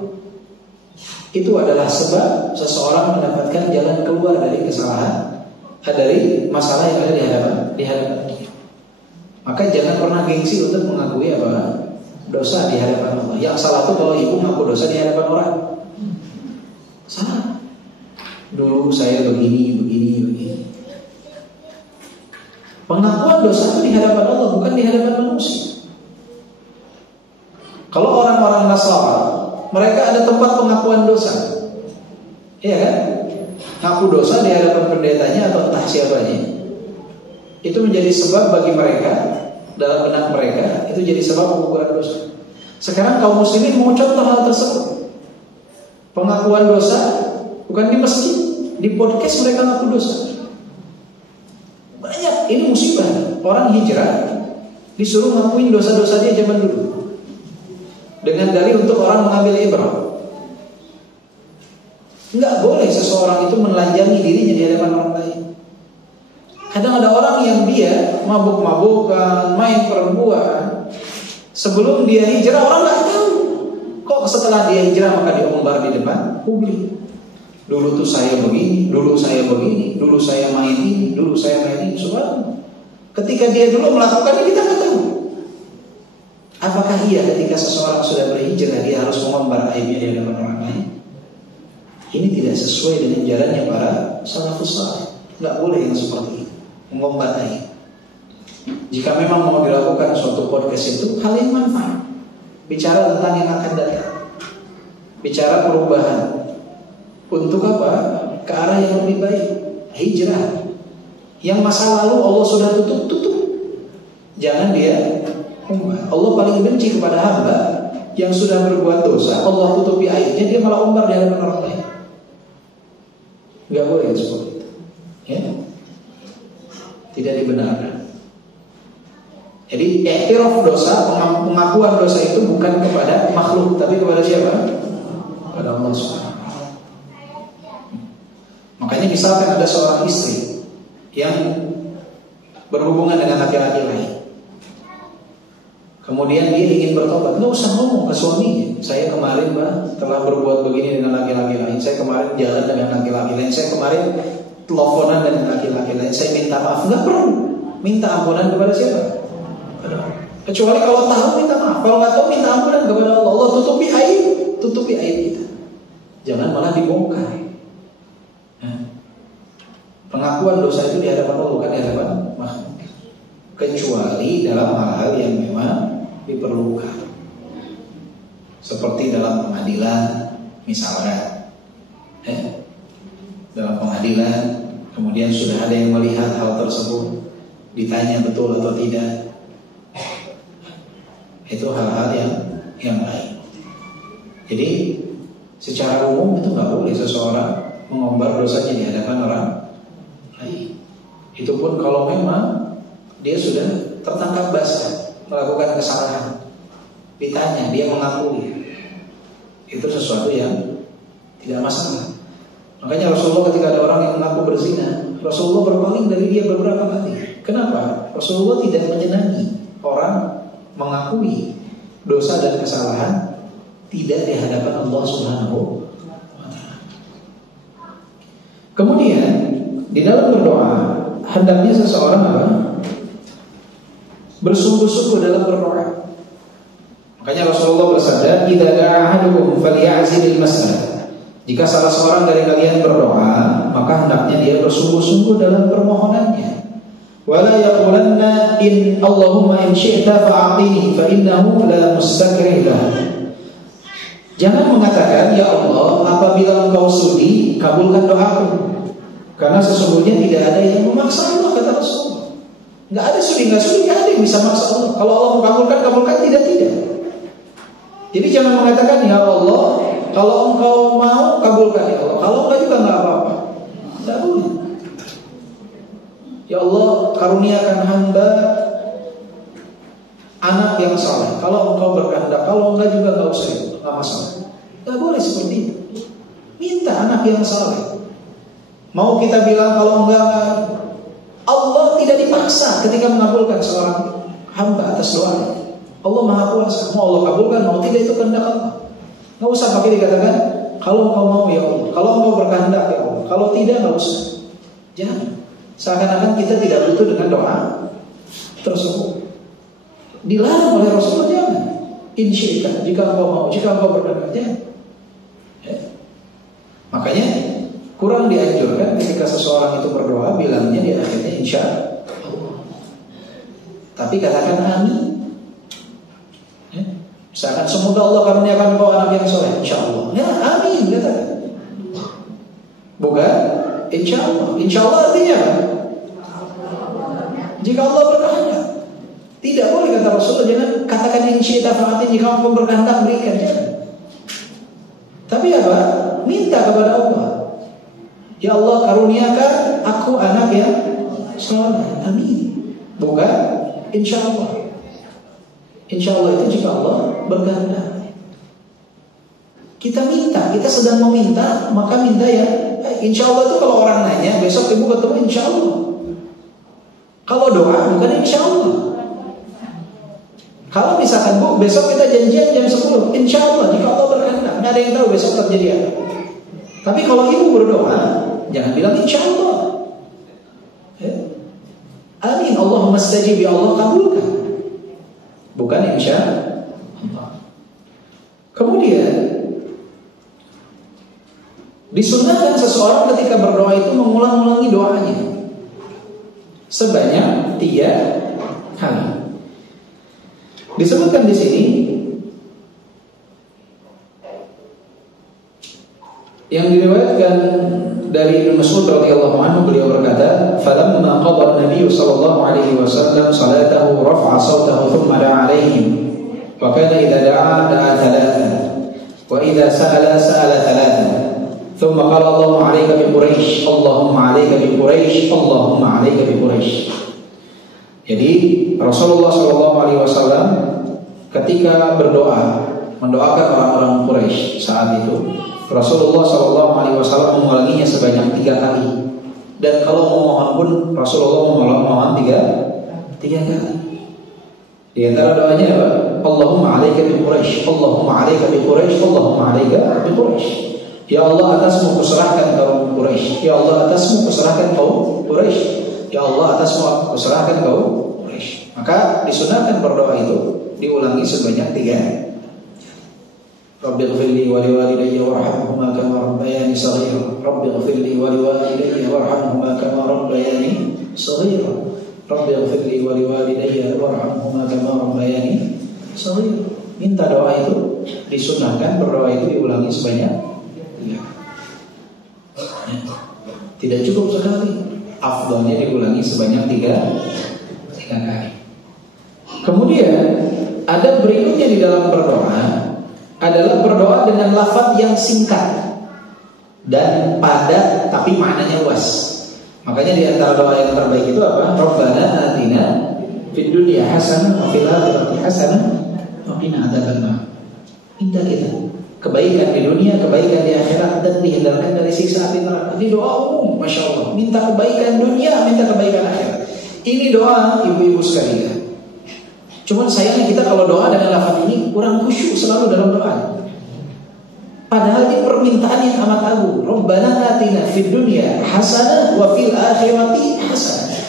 Itu adalah sebab seseorang mendapatkan jalan keluar dari kesalahan, dari masalah yang ada di hadapan dia. Maka jangan pernah gengsi untuk mengakui apa? Dosa di hadapan Allah. Yang salah itu kalau ibu ngaku dosa di hadapan orang. Salah. Dulu saya begini. Pengakuan dosa itu di hadapan Allah, bukan di hadapan manusia. Kalau orang-orang Nasrani, mereka ada tempat pengakuan dosa. Iya kan? Ngaku dosa di hadapan pendetanya atau entah siapanya. Itu menjadi sebab bagi mereka, dalam benak mereka, itu jadi sebab pengukuran dosa. Sekarang kaum muslimin mau contoh hal tersebut. Pengakuan dosa bukan di masjid, di podcast mereka ngaku dosa. Banyak, ini musibah. Orang hijrah disuruh ngakuin dosa-dosa dia zaman dulu, dengan dalih untuk orang mengambil ibrah. Enggak boleh seseorang itu menelanjangi dirinya di hadapan orang lain. Kadang ada orang yang dia mabuk-mabukan, main perempuan, sebelum dia hijrah orang nggak tahu. Kok setelah dia hijrah maka diumbar di depan publik. Dulu tuh saya begini, dulu saya begini, dulu saya main ini, dulu saya main ini. Subhanallah. Ketika dia dulu melakukannya kita nggak tahu. Apakah iya ketika seseorang sudah berhijrah dia harus mengumbar aibnya di hadapan orang lain? Ini tidak sesuai dengan jalannya para salafus saleh. Nggak boleh yang seperti itu, mengumbar aib. Jika memang mau dilakukan suatu podcast itu hal yang manfaat, bicara tentang yang akan datang, bicara perubahan. Untuk apa? Ke arah yang lebih baik. Hijrah. Yang masa lalu Allah sudah tutup. Jangan dia umbar. Allah paling benci kepada hamba yang sudah berbuat dosa, Allah tutupi aibnya, dia malah umbar di hadapan orang lain. Gak boleh seperti itu, ya? Tidak dibenarkan. Jadi i'tiraf dosa, pengakuan dosa itu bukan kepada makhluk, tapi kepada siapa? Kepada Allah SWT. Makanya misalkan ada seorang istri yang berhubungan dengan laki-laki lain. Kemudian dia ingin bertobat, nggak usah ngomong ke suaminya. Saya kemarin Pak telah berbuat begini dengan laki-laki lain. Saya kemarin jalan dengan laki-laki lain. Saya kemarin teleponan dengan laki-laki lain. Saya minta maaf. Nggak perlu minta ampunan kepada siapa? Kecuali kalau tahu minta maaf. Kalau nggak tahu minta ampunan kepada Allah. Allah tutupi aib kita. Jangan malah dibongkar. Pengakuan dosa itu di hadapan Allah, bukan di hadapan makhluk. Kecuali dalam hal-hal yang memang diperlukan, seperti dalam pengadilan misalnya, dalam pengadilan kemudian sudah ada yang melihat hal tersebut, ditanya betul atau tidak, itu hal-hal yang lain. Jadi secara umum itu nggak boleh seseorang mengumbar dosanya di hadapan orang lain. Itu pun kalau memang dia sudah tertangkap basah melakukan kesalahan, ditanya dia mengakui, itu sesuatu yang tidak masalah. Makanya Rasulullah ketika ada orang yang mengaku berzina, Rasulullah berpaling dari dia beberapa kali. Kenapa? Rasulullah tidak menyenangi orang mengakui dosa dan kesalahan tidak di hadapan Allah Subhanahu wa ta'ala. Kemudian di dalam berdoa hendaknya seseorang apa? Bersungguh-sungguh dalam berdoa. Makanya Rasulullah bersabda, "Idza da'a ahadukum falyazil al-mas'alah." Jika salah seorang dari kalian berdoa, maka hendaknya dia bersungguh-sungguh dalam permohonannya. Wala yaqulanna in Allahumma in syi'ta fa'atini fa innahu la mustakrih lah. Jangan mengatakan, "Ya Allah, apabila Engkau sudi, kabulkan doaku." Karena sesungguhnya tidak ada yang memaksa Allah, kata Rasulullah. Nggak ada sudi, nggak ada yang bisa maksa Allah. Kalau Allah mengabulkan, kabulkan, tidak. Jadi jangan mengatakan, "Ya Allah, kalau Engkau mau, kabulkan ya Allah. Kalau enggak juga nggak apa-apa." Tidak boleh. "Ya Allah, karuniakan hamba anak yang saleh. Kalau Engkau berkehendak, kalau enggak juga nggak usah, nggak masalah." Nggak boleh seperti itu. Minta anak yang saleh. Mau kita bilang kalau enggak, Allah tidak dipaksa ketika mengabulkan seorang hamba atas doa. Allah Maha Kuasa. Mau Allah kabulkan, mau tidak, itu kehendak Allah. Nggak usah pakai dikatakan, "Kalau Engkau mau ya Allah, kalau Engkau berkehendak ya Allah, kalau tidak nggak usah." Jangan. Seakan-akan kita tidak butuh dengan doa tersebut. Dilarang oleh Rasulullah, jangan. Insyaallah, jika Engkau mau, jika Engkau berkehendak, jangan. Makanya kurang dianjurkan ketika seseorang itu berdoa bilangnya di akhirnya insya Allah. Tapi katakan amin. Misalkan semoga Allah karuniakan kau anak yang soleh, insya Allah. Ya amin katakan. Bukan insya Allah. Insya Allah artinya jika Allah berkehendak. Tidak boleh kata Rasulullah, jangan katakan insya Allah jika Allah berkehendak berikan. Jangan. Tapi apa? Minta kepada Allah. Ya Allah, karuniakan aku anak yang soleh. Amin. Bukan insya Allah. Insya Allah itu jika Allah berkehendak. Kita minta, kita sedang meminta, maka minta ya. Insya Allah itu kalau orang nanya, besok ibu ketemu insya Allah. Kalau doa bukan insya Allah. Kalau misalkan bu, besok kita janjian jam 10, insya Allah jika Allah berkehendak. Nggak ada yang tahu besok terjadi apa. Tapi kalau ibu berdoa, jangan bilang insya Allah. Amin, Allahumma stajib, ya Allah kabulkan. Bukan insya Allah. Kemudian disunnahkan seseorang ketika berdoa itu mengulang-ulangi doanya sebanyak 3 kali. Disebutkan di sini yang diriwayatkan dari Ibnu Mas'ud radhiyallahu anhu, beliau berkata, "Falamma qada an-nabiy sallallahu alaihi wasallam salatahu rafa'a sawtahu thumma da'a alaihim wa kana idza da'a thalathan wa idza sa'ala thalathan thumma qala Allahumma 'alaika bi Quraisy Allahumma 'alaika bi Quraisy Allahumma 'alaika bi Quraisy." Jadi Rasulullah sallallahu alaihi wasallam ketika berdoa mendoakan orang-orang Quraisy saat itu, Rasulullah SAW mengulanginya sebanyak 3 kali. Dan kalau memohon pun Rasulullah memohon 3 3 kali. Di antara doanya apa? Allahumma 'alaika bi Quraisy, Allahumma 'alaika bi Quraisy, Allahumma 'alaika bi Quraisy. Ya Allah, atasmu kuserahkan kaum Quraisy. Ya Allah, atasmu kuserahkan kaum Quraisy. Ya Allah, atasmu kuserahkan kaum Quraisy. Maka disunahkan berdoa itu diulangi sebanyak 3. Rabbighfirli wa liwalidayya warhamhuma kama rabbayani shaghira. Rabbighfirli wa liwalidayya warhamhuma kama rabbayani shaghira. Rabbighfirli wa liwalidayya warhamhuma kama rabbayani shaghira. Minta doa itu disunahkan, berdoa itu diulangi sebanyak 3. Tidak cukup sekali, afdalnya diulangi sebanyak 3 kali. Kemudian ada berikutnya di dalam berdoa adalah berdoa dengan lafaz yang singkat dan padat tapi maknanya luas. Makanya di antara doa yang terbaik itu apa? Rabbana atina fid dunya hasanah wa fil akhirati hasanah wa qina adzabannar. Minta kita kebaikan di dunia, kebaikan di akhirat, dan dihindarkan dari siksa api neraka. Ini doa umum, Masya Allah. Minta kebaikan dunia, minta kebaikan akhirat. Ini doa ibu-ibu sekalian. Cuman sayangnya kita kalau doa dengan lafaz ini kurang khusyuk selalu dalam doa. Padahal ini permintaan yang amat agung. Rabbana atina fid dunya hasanah wa fil akhirati hasanah.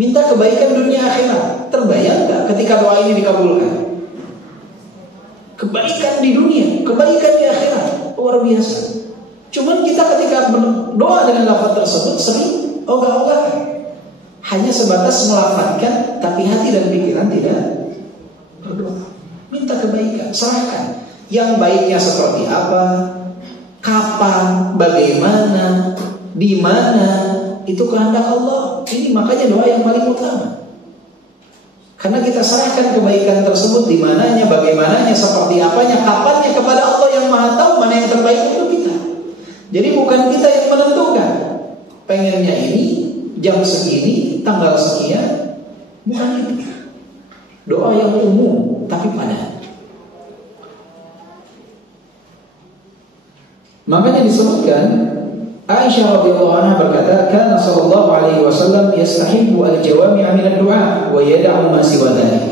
Minta kebaikan dunia akhirat. Terbayang enggak ketika doa ini dikabulkan? Kebaikan di dunia, kebaikan di akhirat, luar biasa. Cuman kita ketika berdoa dengan lafaz tersebut sering ogah-ogahan. Hanya sebatas melafazkan, tapi hati dan pikiran tidak berdoa. Minta kebaikan, serahkan. Yang baiknya seperti apa, kapan, bagaimana, di mana, itu kehendak Allah. Ini makanya doa yang paling utama. Karena kita serahkan kebaikan tersebut, di mananya, bagaimananya, seperti apanya, kapannya kepada Allah yang Maha Tahu mana yang terbaik untuk kita. Jadi bukan kita yang menentukan. Pengennya ini, jam segini, tanggal sekian, bukan itu. Doa yang umum tapi padat. Makanya disebutkan Aisyah radhiyallahu anha berkata, "Kana sallallahu alaihi wasallam yastahibbu al-jawami' min ad-du'a wa yad'u ma siwa dzalik."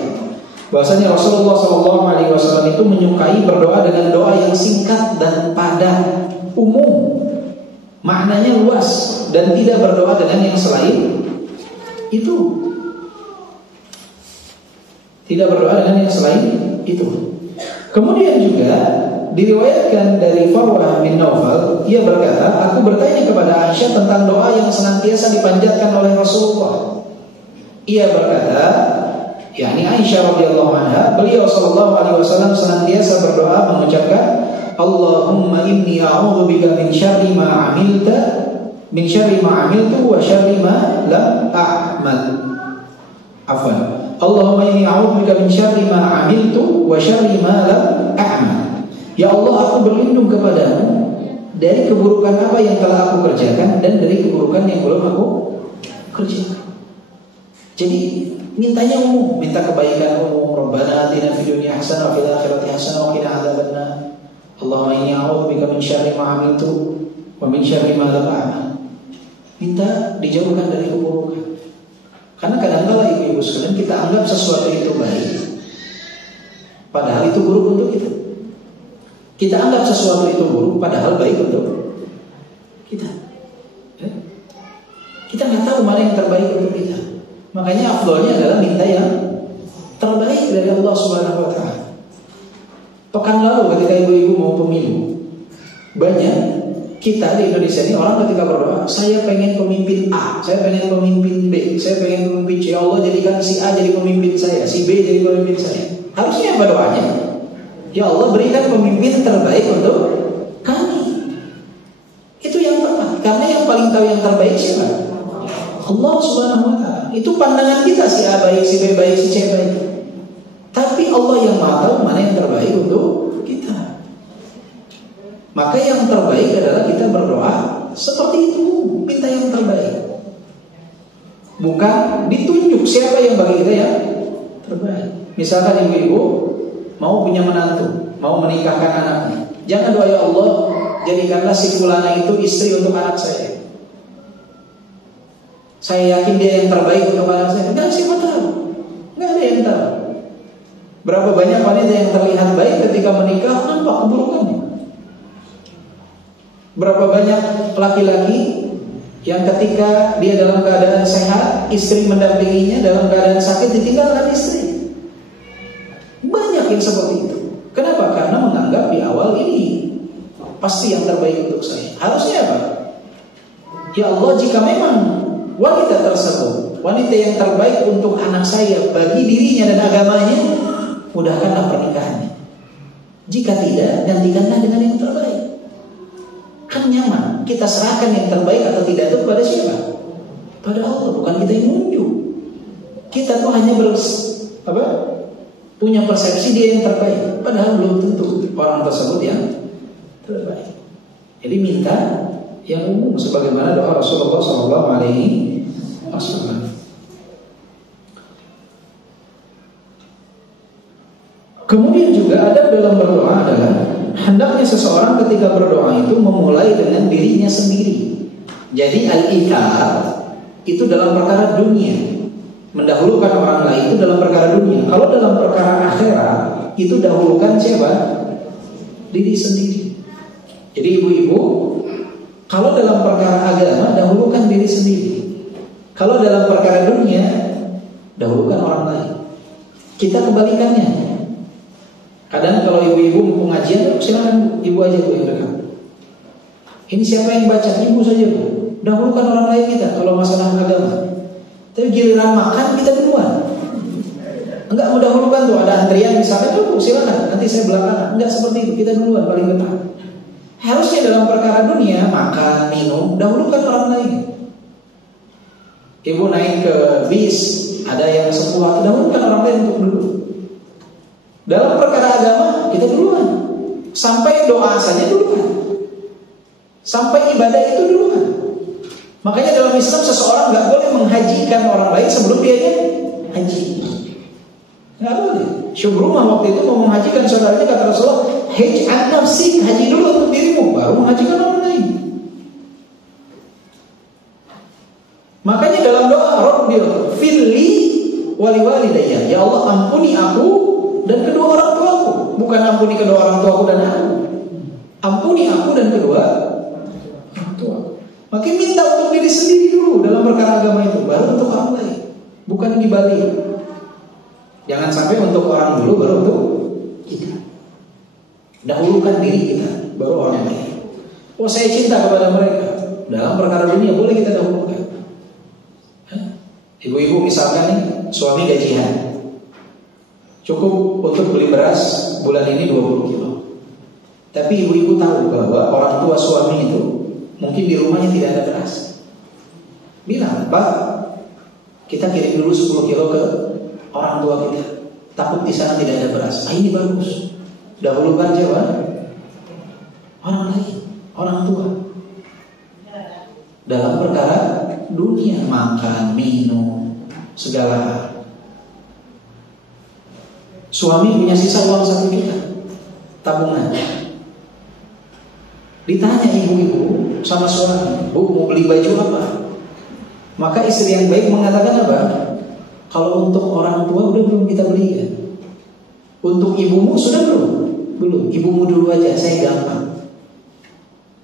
Bahwasanya Rasulullah sallallahu alaihi wasallam itu menyukai berdoa dengan doa yang singkat dan padat, umum, maknanya luas, dan tidak berdoa dengan yang selain itu. Tidak berdoa dengan yang selain itu. Kemudian juga diriwayatkan dari Farwah bin Naufal, ia berkata, aku bertanya kepada Aisyah tentang doa yang senantiasa dipanjatkan oleh Rasulullah. Ia berkata, yakni Aisyah radhiyallahu anha, beliau sallallahu alaihi wasallam senantiasa berdoa mengucapkan, Allahumma inni a'udzubika min syarri ma 'amilta, min syarri ma 'amiltu wa syarri ma lam a'mal. Afwan. Allahumma inni a'udzubika min syarri ma 'amiltu wa syarri ma lam a'mal. Ya Allah, aku berlindung kepadamu dari keburukan apa yang telah aku kerjakan dan dari keburukan yang belum aku kerjakan. Jadi mintanya umum, minta kebaikan umum. Rabbana atina fid dunya hasanah wa fil akhirati hasanah wa qina adzabannar. Allahumma inni a'udzubika min syarri ma 'amiltu wa min syarri ma lam a'mal. Minta dijauhkan dari keburukan. Karena kadang-kala ibu-ibu sekalian kita anggap sesuatu itu baik, padahal itu buruk untuk kita. Kita anggap sesuatu itu buruk, padahal baik untuk kita. Kita nggak tahu mana yang terbaik untuk kita. Makanya afdolnya adalah minta yang terbaik dari Allah Subhanahu Wa Taala. Pekan lalu ketika ibu-ibu mau pemilu, banyak kita di Indonesia ini orang ketika berdoa, saya pengen pemimpin A, saya pengen pemimpin B, saya pengen pemimpin C. Ya Allah, jadikan si A jadi pemimpin saya, si B jadi pemimpin saya. Harusnya apa doanya? Ya Allah, berikan pemimpin terbaik untuk kami. Itu yang tepat. Karena yang paling tahu yang terbaik siapa? Allah Subhanahu Wa Taala. Itu pandangan kita, si A baik, si B baik, si C baik. Tapi Allah yang Maha tahu mana yang terbaik untuk kita. Maka yang terbaik adalah kita berdoa seperti itu, minta yang terbaik. Bukan ditunjuk siapa yang bagi kita yang terbaik. Misalkan ibu-ibu mau punya menantu, mau menikahkan anaknya, jangan doa ya Allah, jadikanlah si fulana itu istri untuk anak saya. Saya yakin dia yang terbaik untuk anak saya. Dan siapa tahu Nggak ada yang tahu. Berapa banyak wanita yang terlihat baik ketika menikah, nampak keburukannya. Berapa banyak laki-laki yang ketika dia dalam keadaan sehat, istri mendampinginya, dalam keadaan sakit ditinggalkan istri. Banyak yang seperti itu. Kenapa? Karena menganggap di awal ini pasti yang terbaik untuk saya. Harusnya apa? Ya Allah, jika memang wanita tersebut wanita yang terbaik untuk anak saya bagi dirinya dan agamanya, mudahkanlah pernikahannya. Jika tidak, gantikanlah dengan yang terbaik. Kan nyaman. Kita serahkan yang terbaik atau tidak itu kepada siapa? Pada Allah, bukan kita yang menunjuk. Kita tuh hanya punya persepsi dia yang terbaik, padahal belum tentu orang tersebut yang terbaik. Jadi minta yang umum sebagaimana doa Rasulullah SAW. Kemudian juga adab dalam berdoa adalah hendaknya seseorang ketika berdoa itu memulai dengan dirinya sendiri. Jadi al-ithar itu dalam perkara dunia, mendahulukan orang lain itu dalam perkara dunia. Kalau dalam perkara akhirat itu dahulukan siapa? Diri sendiri. Jadi ibu-ibu, kalau dalam perkara agama dahulukan diri sendiri. Kalau dalam perkara dunia dahulukan orang lain. Kita kebalikannya. Kadang kalau ibu-ibu mau pengajian, silakan ibu aja bu yang dekat. Ini siapa yang baca? Ibu saja bu. Dahulukan orang lain kita kalau masalah agama. Tapi giliran makan kita duluan. Enggak mendahulukan tuh, ada antrian misalnya tuh silakan, nanti saya belakangan. Enggak seperti itu, kita duluan paling depan. Harusnya dalam perkara dunia makan, minum, dahulukan orang lain. Ibu naik ke bis, ada yang sepuh, dahulukan orang lain untuk dulu. Dalam perkara agama kita duluan. Sampai doa saja duluan. Sampai ibadah itu duluan. Makanya dalam Islam seseorang nggak boleh menghajikan orang lain sebelum dia haji. Nggak boleh. Syubrumah waktu itu mau menghajikan saudaranya, kata Rasulullah, haji an nafsik, haji dulu untuk dirimu, baru menghajikan orang lain. Makanya dalam doa Rabbil firli wali walidayya, ya Allah ampuni aku dan kedua orang tuaku. Bukan ampuni kedua orang tuaku dan aku. Ampuni aku dan kedua orang tuaku. Makanya minta untuk diri sendiri dulu dalam perkara agama itu, baru untuk orang lain. Bukan dibalik. Jangan sampai untuk orang dulu baru untuk kita. Dahulukan diri kita, baru orang lain. Oh saya cinta kepada mereka. Dalam perkara dunia boleh kita dahulukan. Ibu-ibu misalkan nih, suami gajian, cukup untuk beli beras bulan ini 20 kilo. Tapi ibu-ibu tahu bahwa orang tua suami itu mungkin di rumahnya tidak ada beras. Bilang, Pak, kita kirim dulu 10 kilo ke orang tua kita. Takut di sana tidak ada beras. Ah, ini bagus. Dahulukan siapa? Orang lain, orang tua. Dalam perkara dunia, makan, minum, segala hal. Suami punya sisa uang 1 juta tabungan. Ditanya ibu-ibu sama suami, Bu mau beli baju apa? Maka istri yang baik mengatakan apa? Kalau untuk orang tua udah belum kita belikan. Untuk ibumu sudah belum? Belum. Ibumu dulu aja, saya gampang.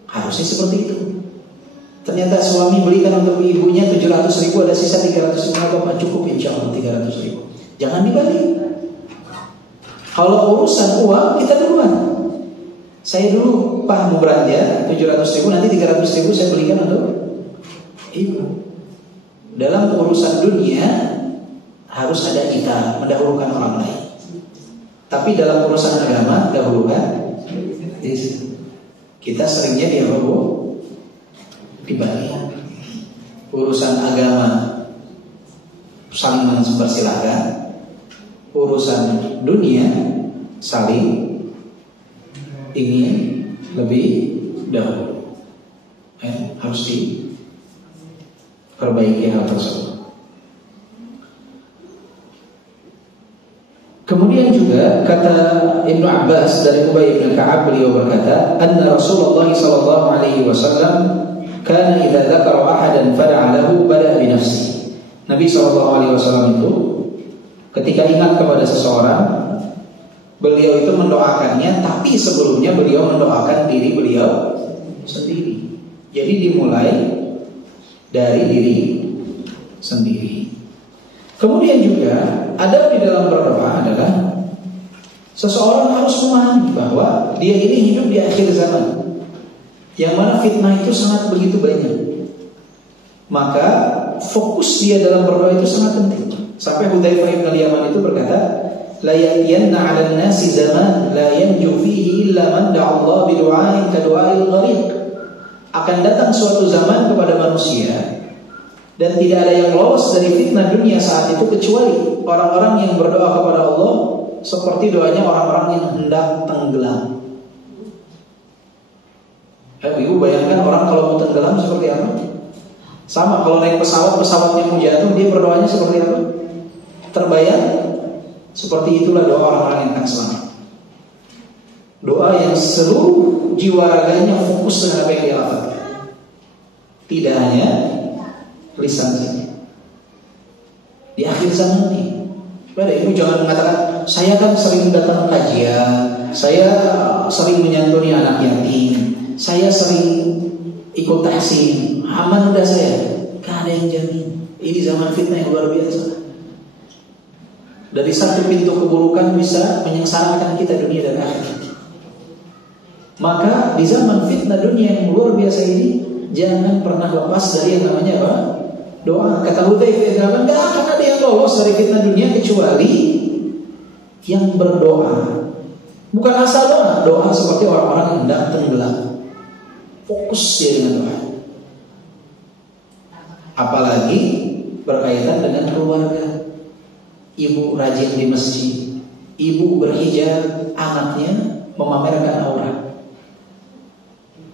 Harusnya seperti itu. Ternyata suami belikan untuk ibunya 700.000, ada sisa 300.000, apa cukup insya Allah 300.000. Jangan dibalik. Kalau urusan uang kita duluan. Saya dulu Pak mau belanja 700.000, nanti 300.000 saya belikan untuk ibu. Dalam urusan dunia harus ada kita mendahulukan orang lain. Tapi dalam urusan agama dahulukan kita seringnya dibalik. Urusan agama saling mempersilahkan, urusan dunia saling ingin lebih dahulu. Harus diperbaiki hal tersebut. Kemudian juga kata Ibnu Abbas dari Ubay bin Ka'ab, beliau berkata, "Anna Rasulullah sallallahu alaihi wasallam kana idza dzakara ahadan fada'a lahu bada'a bi nafsihi." Nabi sallallahu alaihi wasallam itu Ketika ingat kepada seseorang, beliau itu mendoakannya, tapi sebelumnya beliau mendoakan diri beliau sendiri. Jadi dimulai dari diri sendiri. Kemudian juga adab di dalam berdoa adalah seseorang harus memahami bahwa dia ini hidup di akhir zaman, yang mana fitnah itu sangat begitu banyak. Maka fokus dia dalam berdoa itu sangat penting. Sampai Hudzaifah bin Yaman itu berkata, la ya'tiyanna 'alan nasi zaman la yanju fihi illa man da'a Allah bi du'ain ka du'ail gharib. Akan datang suatu zaman kepada manusia dan tidak ada yang lolos dari fitnah dunia saat itu kecuali orang-orang yang berdoa kepada Allah seperti doanya orang-orang yang hendak tenggelam. Ibu bayangkan orang kalau mau tenggelam seperti apa? Sama kalau naik pesawat, pesawatnya mau jatuh, dia berdoanya seperti apa? Terbayang? Seperti itulah doa orang-orang yang akan selamat. Doa yang seluruh jiwa raganya fokus dengan apa yang dia lakukan, tidak hanya lisan saja. Di akhir zaman ini, pada ibu jangan mengatakan saya kan sering datang kajian, saya sering menyantuni anak yatim, saya sering ikut tahsin, aman udah saya. Gak ada yang jamin. Ini zaman fitnah yang luar biasa. Dari satu pintu keburukan bisa menyengsarakan kita dunia dan akhirat. Maka di zaman fitnah dunia yang luar biasa ini, jangan pernah lepas dari yang namanya apa? Doa. Kata Hudzaifah bin Yaman, gak akan ada yang lolos dari fitnah dunia kecuali yang berdoa. Bukan asal doa, doa seperti orang-orang yang hendak tenggelam. Fokus dia dengan doa. Apalagi berkaitan dengan keluarga. Ibu rajin di masjid, ibu berhijab, anaknya memamerkan aurat.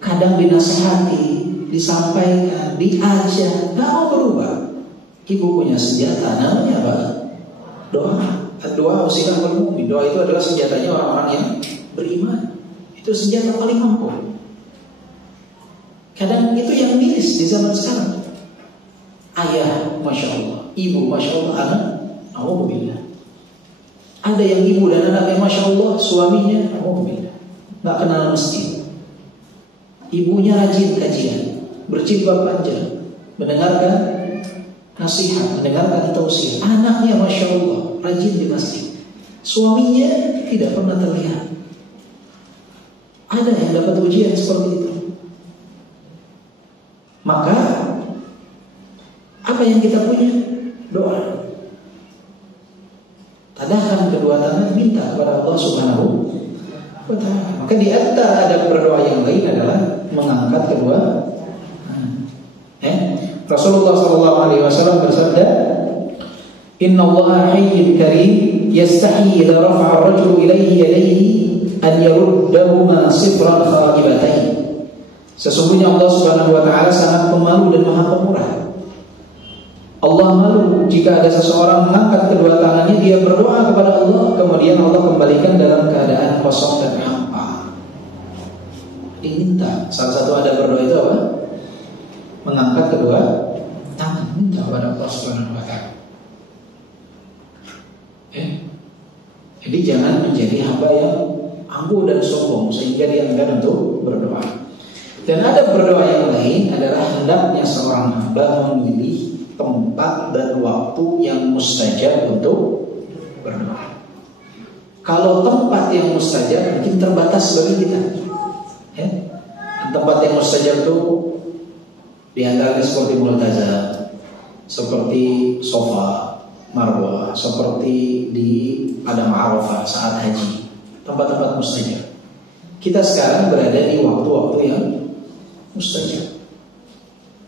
Kadang dinasihati, disampaikan, diajak, gak mau berubah. Ibu punya senjata, namanya apa? Doa. Doa usilahul mu'min. Doa itu adalah senjatanya orang-orang yang beriman. Itu senjata paling ampuh. Kadang itu yang miris di zaman sekarang. Ayah, Masya Allah. Ibu, Masya Allah. Anak, alhamdulillah. Ada yang ibu dan anaknya Masya Allah, suaminya, alhamdulillah, gak kenal masjid. Ibunya rajin kajian, berjilbab panjang, mendengarkan nasihat, mendengarkan tausiah. Anaknya Masya Allah, rajin di masjid. Suaminya tidak pernah terlihat. Ada yang dapat ujian seperti itu. Maka apa yang kita punya? Doa. Tadahkan kedua tangan, minta kepada Allah Subhanahu wa ta'ala. Maka di antara adab berdoa yang lain adalah mengangkat kedua Rasulullah SAW bersabda, Inna Allah hayyun karim yastahi idza rafa'a ar-rajulu ilayhi yadayhi an yaruddahuma sifran kha'ibatain. Sesungguhnya Allah Subhanahu wa ta'ala sangat pemalu dan maha pemurah. Allah malu jika ada seseorang mengangkat kedua tangannya, dia berdoa kepada Allah, kemudian Allah kembalikan dalam keadaan kosong dan hampa. Diminta. Salah satu ada berdoa itu apa? Mengangkat kedua tangan, minta kepada Allah Subhanahu wa ta'ala. Jadi jangan menjadi hamba yang angkuh dan sombong sehingga dia enggan untuk berdoa. Dan ada berdoa yang lain adalah hendaknya seorang hamba memilih tempat dan waktu yang mustajab untuk berdoa. Kalau tempat yang mustajab mungkin terbatas bagi kita. Tempat yang mustajab itu diantaranya seperti multazam, seperti sofa, marwah, seperti di Padang Arafah saat haji. Tempat-tempat mustajab. Kita sekarang berada di waktu-waktu yang mustajab.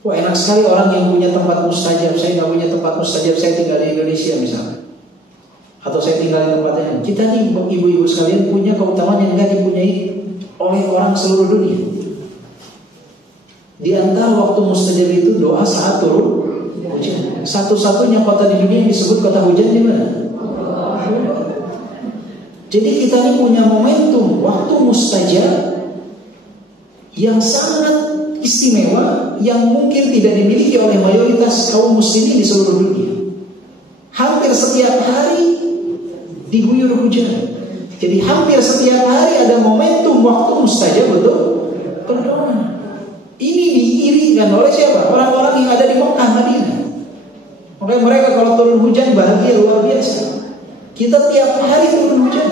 Wah, enak sekali orang yang punya tempat mustajab. Saya nggak punya tempat mustajab, saya tinggal di Indonesia misalnya, atau saya tinggal di tempat lain. Kita nih ibu-ibu sekalian punya keutamaan yang nggak dipunyai oleh orang seluruh dunia. Di antara waktu mustajab itu doa saat turun hujan. Satu-satunya kota di dunia yang disebut kota hujan di mana? Jadi kita ini punya momentum waktu mustajab yang sangat istimewa, yang mungkin tidak dimiliki oleh mayoritas kaum muslimin di seluruh dunia. Hampir setiap hari diguyur hujan. Jadi hampir setiap hari ada momentum waktu mustajab untuk berdoa. Ini diiringan oleh siapa? Orang-orang yang ada di Mekah, Madinah. Makanya mereka kalau turun hujan bahagia luar biasa. Kita tiap hari turun hujan.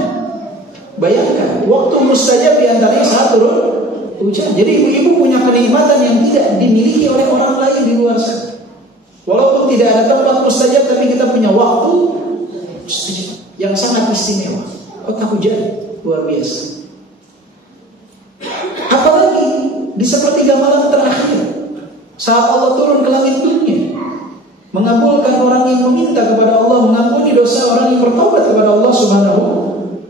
Bayangkan, waktu mustajab di antaranya saat turun hujan. Jadi ibu-ibu punya kenikmatan yang tidak dimiliki oleh orang lain di luar sana. Walaupun tidak ada tempat mustajab, tapi kita punya waktu mustajab yang sangat istimewa. Otak hujan luar biasa. Apalagi di sepertiga malam terakhir, saat Allah turun ke langit dunia, mengabulkan orang yang meminta kepada Allah, mengampuni dosa orang yang bertobat kepada Allah Subhanahu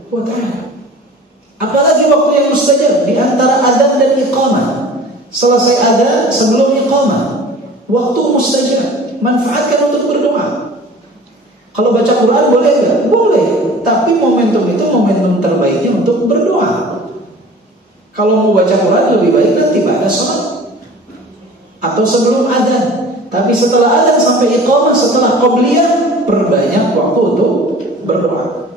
wa ta'ala. Apalagi waktu yang mustajab di antara adzan dan iqamah. Selesai adzan, sebelum iqamah, waktu mustajab. Manfaatkan untuk berdoa. Kalau baca Quran boleh enggak? Boleh. Tapi momentum itu momentum terbaiknya untuk berdoa. Kalau mau baca Quran lebih baik nanti pada sholat atau sebelum adzan. Tapi setelah adzan sampai iqamah, setelah qabliyah, perbanyak waktu untuk berdoa.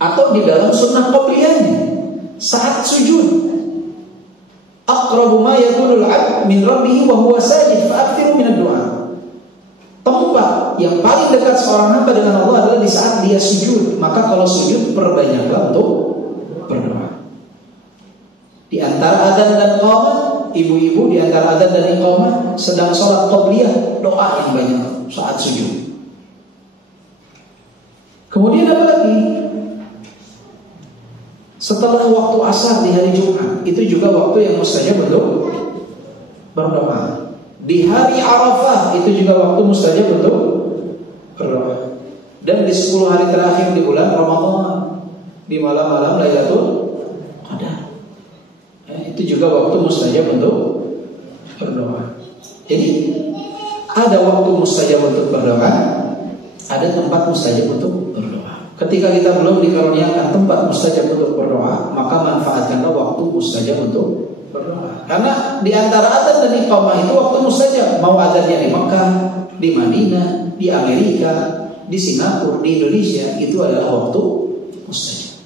Atau di dalam sunnah qabliyahnya, saat sujud, aqrabu ma yakunul 'abd min rabbih wa huwa sajid fa'akthiru min ad-du'a. Tempat yang paling dekat seorang hamba dengan Allah adalah di saat dia sujud. Maka kalau sujud, perbanyaklah untuk berdoa. Di antara adzan dan iqamah, ibu-ibu di antara adzan dan iqamah sedang sholat qabliyah, doa yang banyak saat sujud. Kemudian apa lagi? Setelah waktu asar di hari Jumat, itu juga waktu yang mustajab untuk berdoa. Di hari Arafah itu juga waktu mustajab untuk berdoa. Dan di 10 hari terakhir di bulan Ramadan, di malam-malam Lailatul Qadar, itu juga waktu mustajab untuk berdoa. Jadi ada waktu mustajab untuk berdoa, ada tempat mustajab untuk berdoa. Ketika kita belum dikaruniakan tempat mustajab untuk berdoa, maka manfaatkanlah waktu mustajab untuk berdoa. Karena di antara adzan dan iqamah itu waktu mustajab. Mau adzannya di Mekah, di Madinah, di Amerika, di Singapura, di Indonesia, itu adalah waktu mustajab.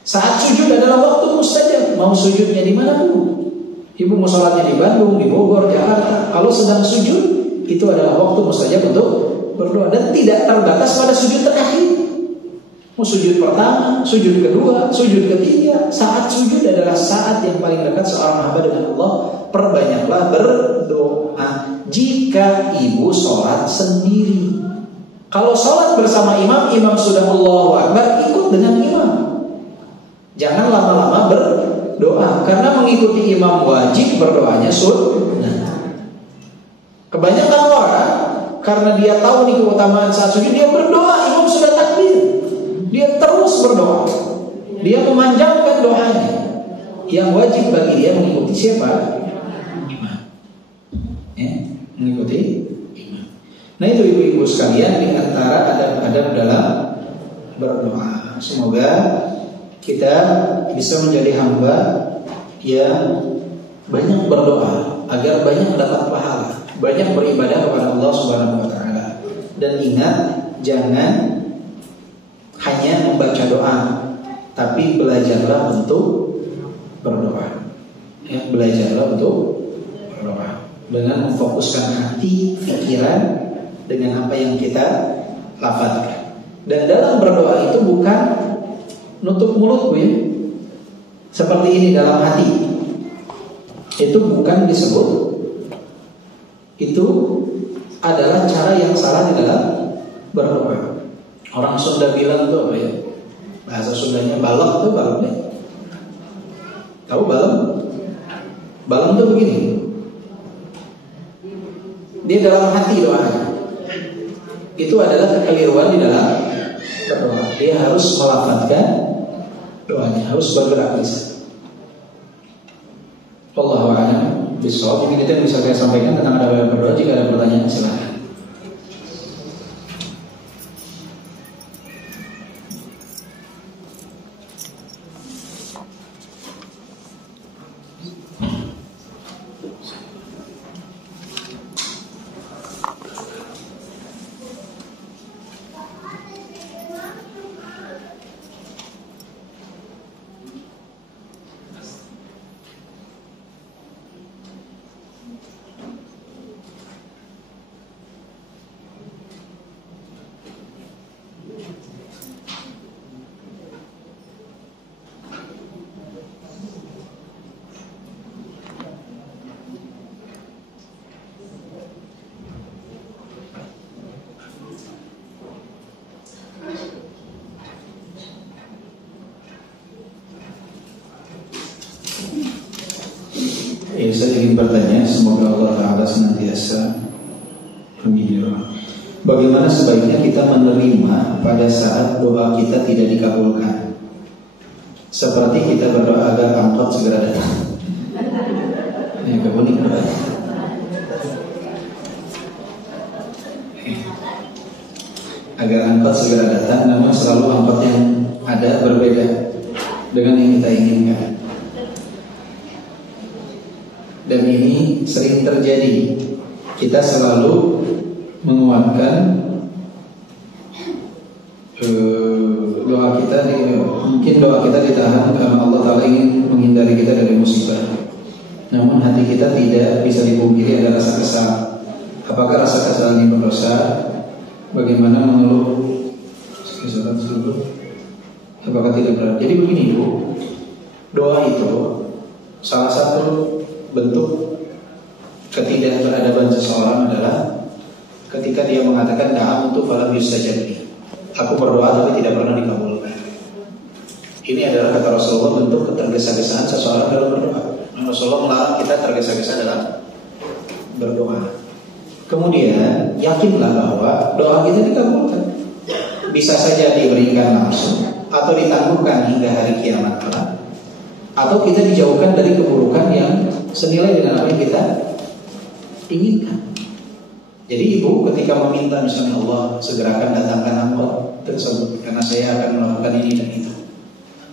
Saat sujud adalah waktu mustajab. Mau sujudnya di mana pun. Ibu mau sholatnya di Bandung, di Bogor, Jakarta, kalau sedang sujud, itu adalah waktu mustajab untuk berdoa. Dan tidak terbatas pada sujud terakhir. Mau sujud pertama, sujud kedua, sujud ketiga, saat sujud adalah saat yang paling dekat seorang hamba dengan Allah. Perbanyaklah berdoa. Jika ibu sholat sendiri, kalau sholat bersama imam, imam sudah Allahu Akbar, ikut dengan imam. Jangan lama-lama berdoa, karena mengikuti imam wajib, berdoanya sunnah. Kebanyakan orang karena dia tahu nih keutamaan saat sujud, dia berdoa, imam sudah takbir, dia terus berdoa, dia memanjangkan doanya. Yang wajib bagi dia mengikuti siapa? Imam. Ya, mengikuti imam. Nah itu ibu-ibu sekalian, di antara adab-adab dalam berdoa. Semoga kita bisa menjadi hamba yang banyak berdoa agar banyak mendapat pahala, banyak beribadah kepada Allah Subhanahu wa taala. Dan ingat, jangan hanya membaca doa, tapi belajarlah untuk berdoa. Ya, belajarlah untuk berdoa dengan memfokuskan hati, pikiran dengan apa yang kita lafazkan. Dan dalam berdoa itu bukan nutup mulut, Bu, ya. Seperti ini dalam hati. Itu bukan disebut. Itu adalah cara yang salah di dalam berdoa. Orang Sunda bilang tuh apa ya? Bahasa Sundanya balem tuh, balem ya. Tahu balem? Balem tuh begini. Dia dalam hati doanya. Itu adalah kekeliruan di dalam berdoa. Dia harus melafazkan doanya, harus bergerak lisan. Wallahu a'lam bishawab. Mungkin itu yang bisa saya sampaikan tentang adab berdoa. Jika ada pertanyaan silakan. Ya, saya ingin bertanya, semoga Allah Ta'ala senantiasa menghidupkan. Bagaimana sebaiknya kita menerima pada saat doa kita tidak dikabulkan? Seperti kita berdoa agar angkot segera datang. Ya, kemudian doa. Agar angkot segera datang, namun selalu angkot yang ada berbeda dengan yang kita inginkan. Dan ini sering terjadi. Kita selalu menguatkan doa kita, mungkin doa kita ditahan karena Allah Ta'ala ingin menghindari kita dari musibah. Namun hati kita tidak bisa dipungkiri ada rasa kesal. Apakah rasa kesal ini berdosa? Bagaimana mengeluh? Apakah tidak berat? Jadi begini Bu, doa itu salah satu bentuk ketidakberadaban seseorang adalah ketika dia mengatakan da'amtu falam yustajab li. Aku berdoa tapi tidak pernah dikabulkan. Ini adalah kata Rasulullah bentuk ketergesa-gesaan seseorang dalam berdoa. Rasulullah melarang kita tergesa-gesa dalam berdoa. Kemudian yakinlah bahwa doa kita dikabulkan. Bisa saja diberikan langsung atau ditangguhkan hingga hari kiamat kelak, atau kita dijauhkan dari keburukan yang senilai dengan apa yang kita inginkan. Jadi ibu ketika meminta misalnya Allah segerakan datangkan angkot tersebut karena saya akan melakukan ini dan itu,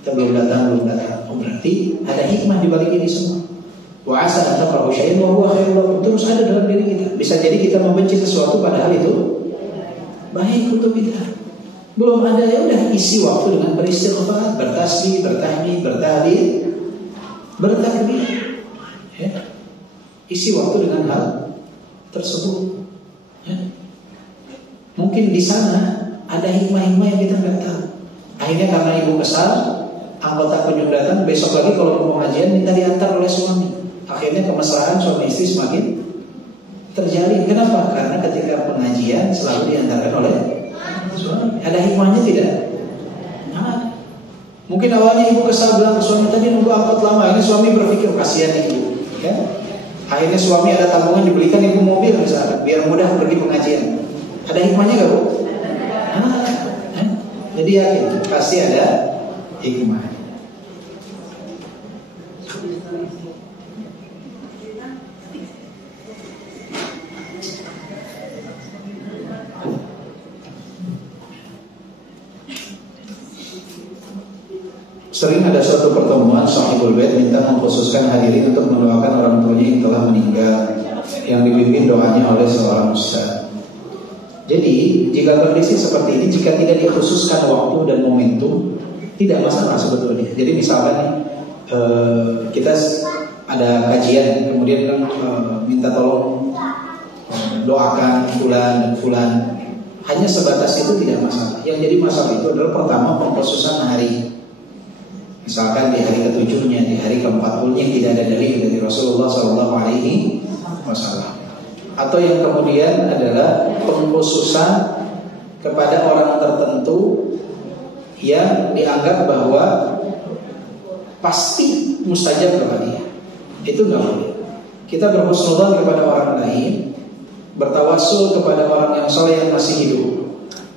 kita belum datang. Oh, berarti ada hikmah di balik ini semua. Wa asa an takrahu syai'an wa huwa khairul lakum. Terus ada dalam diri kita. Bisa jadi kita membenci sesuatu padahal itu baik untuk kita. Belum ada, ya udah isi waktu dengan beristighfar, bertasbih, bertahmid, bertahlil, bertakbir. Ya. Isi waktu dengan hal tersebut. Ya. Mungkin di sana ada hikmah-hikmah yang kita nggak tahu. Akhirnya karena ibu kesal, anggota kunjung datang, besok lagi kalau mau pengajian minta diantar oleh suami. Akhirnya kemesraan suami istri semakin terjalin. Kenapa? Karena ketika pengajian selalu diantarkan oleh suami. Ada hikmahnya tidak? Nah, mungkin awalnya ibu kesal bilang suami tadi nunggu angkot lama. Ini suami berpikir kasihan ibu. Ya? Akhirnya suami ada tabungan dibelikan ibu mobil misalnya, biar mudah pergi pengajian. Ada hikmahnya nggak Bu? Jadi yakin pasti ada hikmah. Sering ada suatu pertemuan Sahibul Bait minta mengkhususkan hadirin untuk mendoakan orang tuanya yang telah meninggal, yang dipimpin doanya oleh seorang ustaz. Jadi jika kondisi seperti ini, jika tidak dikhususkan waktu dan momentum, tidak masalah sebetulnya. Jadi misalkan nih, kita ada kajian, kemudian minta tolong doakan fulan dan fulan. Hanya sebatas itu tidak masalah. Yang jadi masalah itu adalah pertama pengkhususan hari. Misalkan di hari ke-7-nya, di hari ke-40-nya tidak ada dalil dari Rasulullah SAW. Atau yang kemudian adalah pengkhususan kepada orang tertentu yang dianggap bahwa pasti mustajab doa dia. Itu nggak boleh. Kita berhusnudzon kepada orang lain, bertawassul kepada orang yang soleh yang masih hidup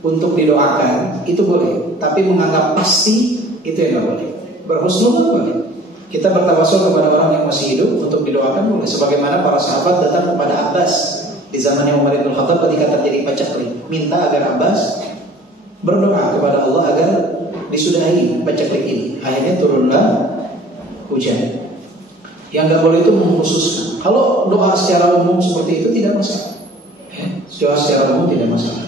untuk didoakan, itu boleh. Tapi menganggap pasti itu yang nggak boleh. Berhusnudzon boleh. Kita bertawassul kepada orang yang masih hidup untuk didoakan boleh. Sebagaimana para sahabat datang kepada Abbas di zamannya Umar bin Khattab ketika terjadi paceklik, minta agar Abbas berdoa kepada Allah agar disudahi paceklik ini. Akhirnya turunlah hujan. Yang nggak boleh itu mengkhususkan. Kalau doa secara umum seperti itu tidak masalah. Doa secara umum tidak masalah.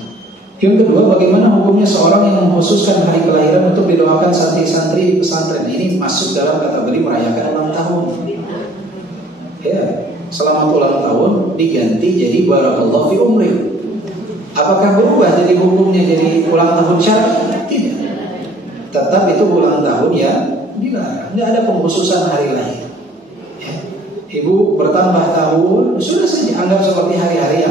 Yang kedua, bagaimana hukumnya seorang yang mengkhususkan hari kelahiran untuk didoakan santri-santri di pesantren? Ini masuk dalam kategori merayakan ulang tahun. Ya, selamat ulang tahun diganti jadi barakallahu fi umri. Apakah berubah jadi hukumnya jadi ulang tahun syar'i? Tidak. Tetap itu ulang tahun ya dilarang. Tidak ada pengkhususan hari lahir. Ya. Ibu bertambah tahun, sudah saja anggap seperti hari-hari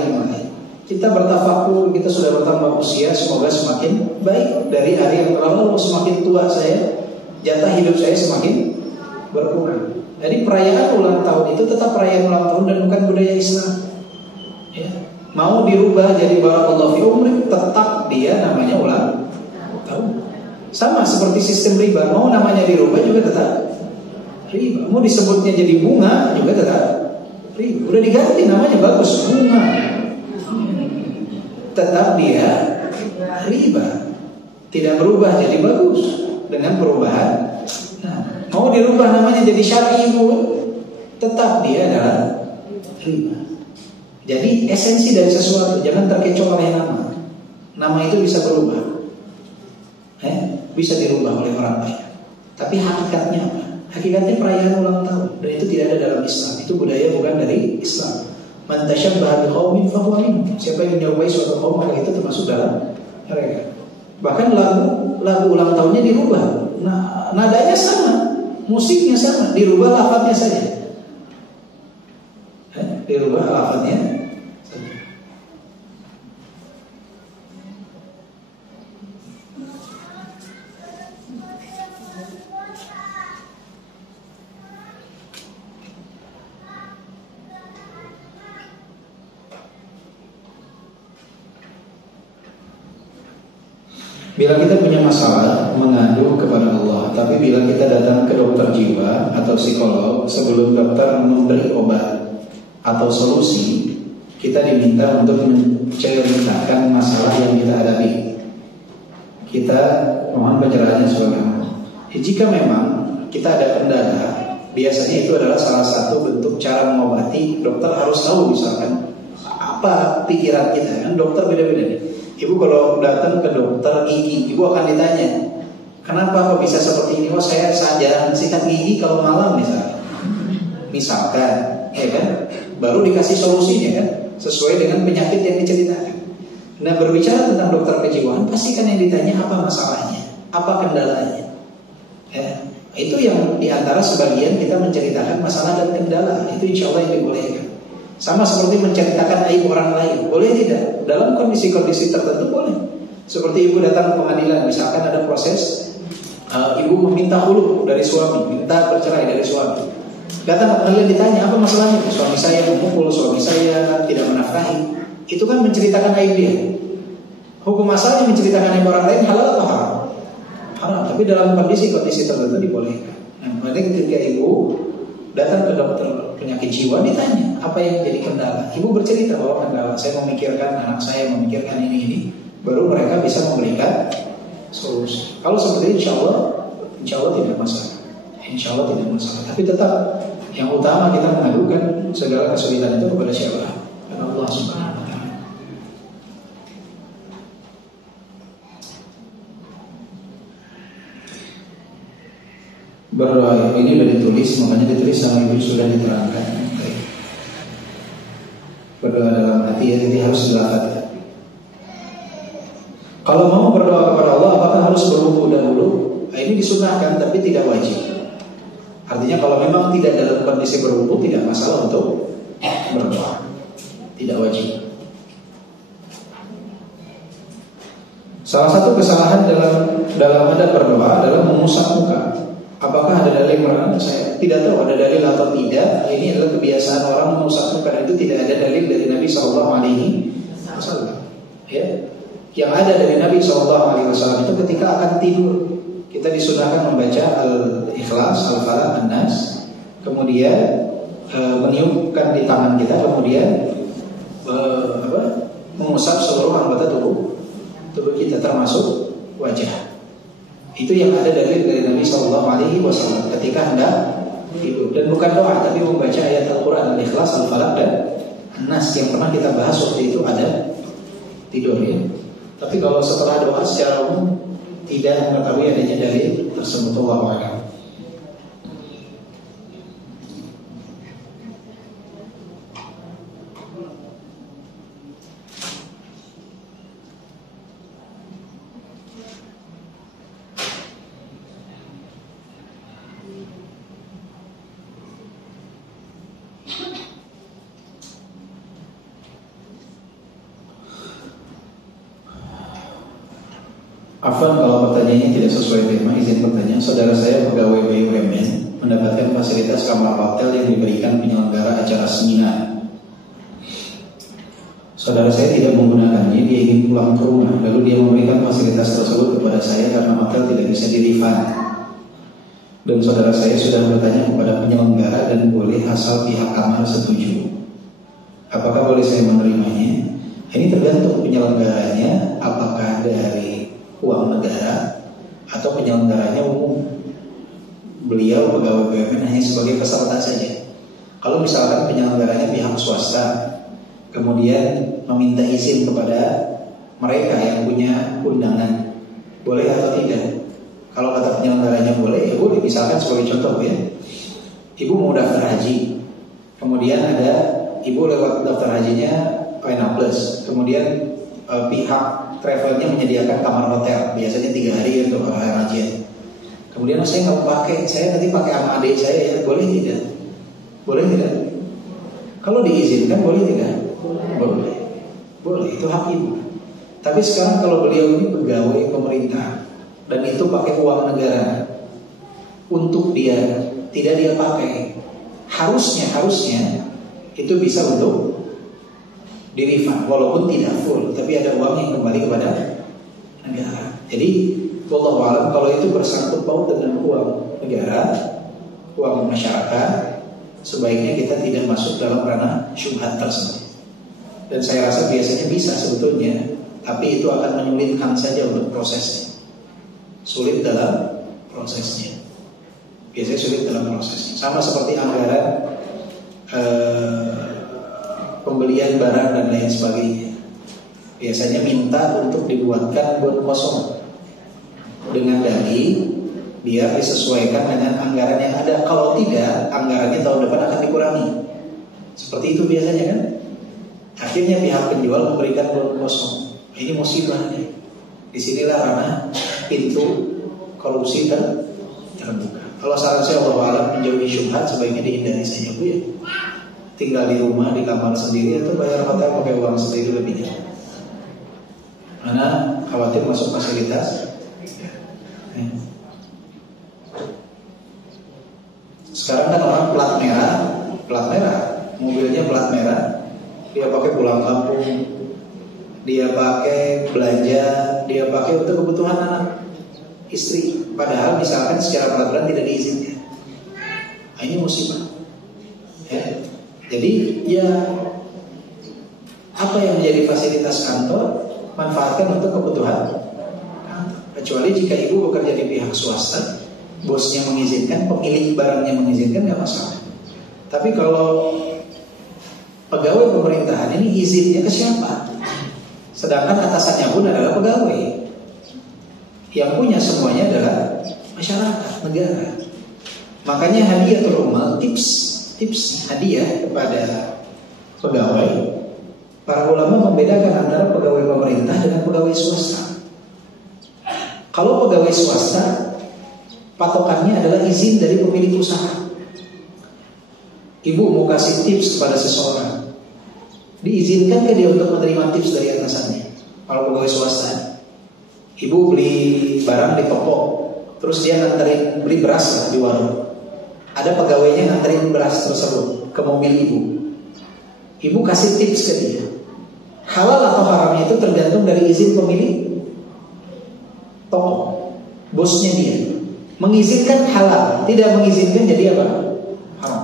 yang lain. Kita bertafakur, kita sudah bertambah usia, semoga semakin baik dari hari yang lalu. Semakin tua saya, jatah hidup saya semakin berkurang. Jadi perayaan ulang tahun itu tetap perayaan ulang tahun dan bukan budaya Islam. Ya. Mau dirubah jadi barakallahu fi umrik, tetap dia namanya ulang tahun. Sama seperti sistem riba, mau namanya dirubah juga tetap riba. Mau disebutnya jadi bunga juga tetap riba. Udah diganti namanya bagus, bunga. Tetap dia riba. Tidak berubah jadi bagus dengan perubahan. Nah, mau dirubah namanya jadi syar'i, tetap dia adalah riba. Jadi esensi dari sesuatu jangan terkecoh oleh nama. Nama itu bisa berubah. Bisa dirubah oleh orang lain. Tapi hakikatnya apa? Hakikatnya perayaan ulang tahun, dan itu tidak ada dalam Islam. Itu budaya bukan dari Islam. Man tashabbaha biqaumin fahuwa minhum. Siapa yang menyerupai suatu kaum, maka itu termasuk dalam mereka. Bahkan lagu ulang tahunnya dirubah. Nah, nadanya sama, musiknya sama, dirubah lafadznya saja. Dirubah lafadznya saja. Bila kita punya masalah, mengadu kepada Allah. Tapi bila kita datang ke dokter jiwa atau psikolog, sebelum dokter memberi obat atau solusi, kita diminta untuk menceritakan masalah yang kita hadapi. Kita mohon pencerahannya sebagai Allah. Jika memang kita ada kendala, biasanya itu adalah salah satu bentuk cara mengobati. Dokter harus tahu misalkan apa pikiran kita, kan dokter beda-beda nih. Ibu kalau datang ke dokter gigi, ibu akan ditanya, kenapa kok bisa seperti ini? Oh, saya jarang sikat gigi kalau malam misalkan, ya kan? Baru dikasih solusinya kan, sesuai dengan penyakit yang diceritakan. Nah, berbicara tentang dokter kejiwaan, pastikan yang ditanya apa masalahnya, apa kendalanya. Itu yang diantara sebagian kita menceritakan masalah dan kendala. Itu insya Allah yang dibolehkan. Sama seperti menceritakan aib orang lain, boleh tidak? Dalam kondisi-kondisi tertentu boleh. Seperti ibu datang ke pengadilan, misalkan ada proses, ibu meminta hulu dari suami, minta bercerai dari suami. Datang ke pengadilan ditanya, apa masalahnya? Suami saya memukul, suami saya tidak menafkahi. Itu kan menceritakan aib dia. Hukum asalnya menceritakan aib orang lain halal atau haram? Haram. Tapi dalam kondisi-kondisi tertentu dibolehkan. Nah, ketika ibu datang ke dokter penyakit jiwa, ditanya apa yang jadi kendala. Ibu bercerita bahwa kendala saya memikirkan anak saya, memikirkan ini, baru mereka bisa memberikan solusi. Kalau seperti itu, insya Allah tidak masalah. Insya Allah tidak masalah. Tapi tetap yang utama kita mengadukan segala kesulitan itu kepada siapa? Kepada Allah Subhanahu Wa Taala. Berdoa ini sudah ditulis, makanya ditulis sama ibu sudah diterangkan. Berdoa dalam hati, jadi harus dilafalkan. Kalau mau berdoa kepada Allah, apakah harus berwudu dahulu? Ini disunahkan, tapi tidak wajib. Artinya kalau memang tidak dalam kondisi berwudu, tidak masalah untuk berdoa. Tidak wajib. Salah satu kesalahan dalam adab berdoa adalah mengusap muka. Apakah ada dalil melarang? Saya tidak tahu ada dalil atau tidak. Ini adalah kebiasaan orang mengusap muka, dan itu tidak ada dalil dari Nabi SAW. Ya, yang ada dari Nabi SAW itu ketika akan tidur, kita disunahkan membaca Al-Ikhlas, Al-Falaq, An-Nas, kemudian meniupkan di tangan kita, kemudian mengusap seluruh anggota tubuh kita termasuk wajah. Itu yang ada dalil dari Nabi SAW ketika hendak tidur. Dan bukan doa, tapi membaca ayat Al-Quran, Al-Ikhlas, Al-Falaq, dan An-Nas yang pernah kita bahas waktu itu ada tidur ya. Tapi kalau setelah doa secara umum tidak mengetahui adanya dalil tersebut. Wallahu a'lam. Afwan kalau pertanyaannya tidak sesuai tema, izin bertanya. Saudara saya pegawai BUMN mendapatkan fasilitas kamar hotel yang diberikan penyelenggara acara seminar. Saudara saya tidak menggunakannya, dia ingin pulang ke rumah. Lalu dia memberikan fasilitas tersebut kepada saya karena hotel tidak bisa di-refund. Dan saudara saya sudah bertanya kepada penyelenggara dan boleh asal pihak kamar setuju. Apakah boleh saya menerimanya? Ini tergantung penyelenggaranya, apakah dari uang negara atau penyelenggaranya umum. Beliau pegawai BUMN hanya sebagai peserta saja. Kalau misalkan penyelenggaranya pihak swasta, kemudian meminta izin kepada mereka yang punya undangan, boleh atau tidak? Kalau kata penyelenggaranya boleh, ya boleh. Misalkan sebagai contoh ya, ibu mau daftar haji, kemudian ada ibu lewat daftar hajinya Pena Plus, kemudian pihak travelnya menyediakan kamar hotel, biasanya 3 hari untuk orang haji. Kemudian saya nggak pakai, saya nanti pakai sama adik saya ya, boleh tidak? Boleh tidak? Kalau diizinkan boleh tidak? Boleh. Boleh, itu hak ibu. Tapi sekarang kalau beliau ini pegawai pemerintah dan itu pakai uang negara untuk dia, tidak dia pakai, harusnya itu bisa untuk di-refund walaupun tidak full, tapi ada uang yang kembali kepada negara. Jadi wallahu a'lam, kalau itu bersangkut paut dengan uang negara, uang masyarakat, sebaiknya kita tidak masuk dalam ranah syubhat tersebut. Dan saya rasa biasanya bisa sebetulnya, tapi itu akan menyulitkan saja untuk prosesnya. Sulit dalam prosesnya. Biasanya sulit dalam prosesnya. Sama seperti anggaran pembelian barang dan lain sebagainya. Biasanya minta untuk dibuatkan bon kosong dengan dalih biar disesuaikan dengan anggaran yang ada. Kalau tidak, anggarannya tahun depan akan dikurangi. Seperti itu biasanya kan. Akhirnya pihak penjual memberikan bon kosong. Ini musibahnya. Disinilah ranah pintu korupsi terbuka. Kalau saran saya Allah alam, menjauhi syubhat sebaiknya dihindari saja Bu ya. Tinggal di rumah di kamar sendiri atau bayar hotel pakai uang sendiri lebih nyaman. Karena khawatir masuk fasilitas. Sekarang kan orang plat merah, mobilnya plat merah. Dia pakai pulang kampung, dia pakai belanja, dia pakai untuk kebutuhan anak istri. Padahal misalkan secara peraturan tidak diizinkan. Ini musibah. Ya. Jadi ya apa yang menjadi fasilitas kantor manfaatkan untuk kebutuhan kantor. Kecuali jika ibu bekerja di pihak swasta, bosnya mengizinkan, pemilik barangnya mengizinkan, nggak masalah. Tapi kalau pegawai pemerintahan ini izinnya ke siapa? Sedangkan atasannya pun adalah pegawai. Yang punya semuanya adalah masyarakat, negara. Makanya hadiatul ummal, tips hadiah kepada pegawai. Para ulama membedakan antara pegawai pemerintah dengan pegawai swasta. Kalau pegawai swasta, patokannya adalah izin dari pemilik usaha. Ibu mau kasih tips kepada seseorang, diizinkan ke dia untuk menerima tips dari atasannya. Kalau pegawai swasta, ibu beli barang di toko, terus dia nganterin, beli beras lah di warung. Ada pegawainya nganterin beras tersebut ke mobil ibu. Ibu kasih tips ke dia. Halal atau haramnya itu tergantung dari izin pemilik toko, bosnya dia. Mengizinkan halal, tidak mengizinkan jadi apa? Haram.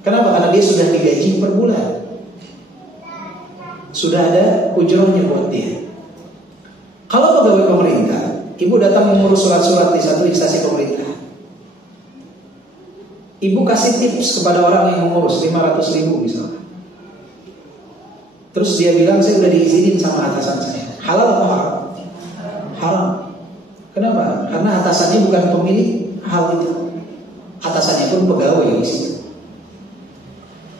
Kenapa? Karena dia sudah digaji per bulan, sudah ada ujrohnya buat dia. Kalau pegawai pemerintah, ibu datang mengurus surat-surat di satu instansi pemerintah, ibu kasih tips kepada orang yang mengurus 500.000 misalnya. Terus dia bilang saya udah diizinin sama atasan saya. Halal atau haram? Haram. Kenapa? Karena atasannya bukan pemilik hal itu. Atasannya pun pegawai di situ.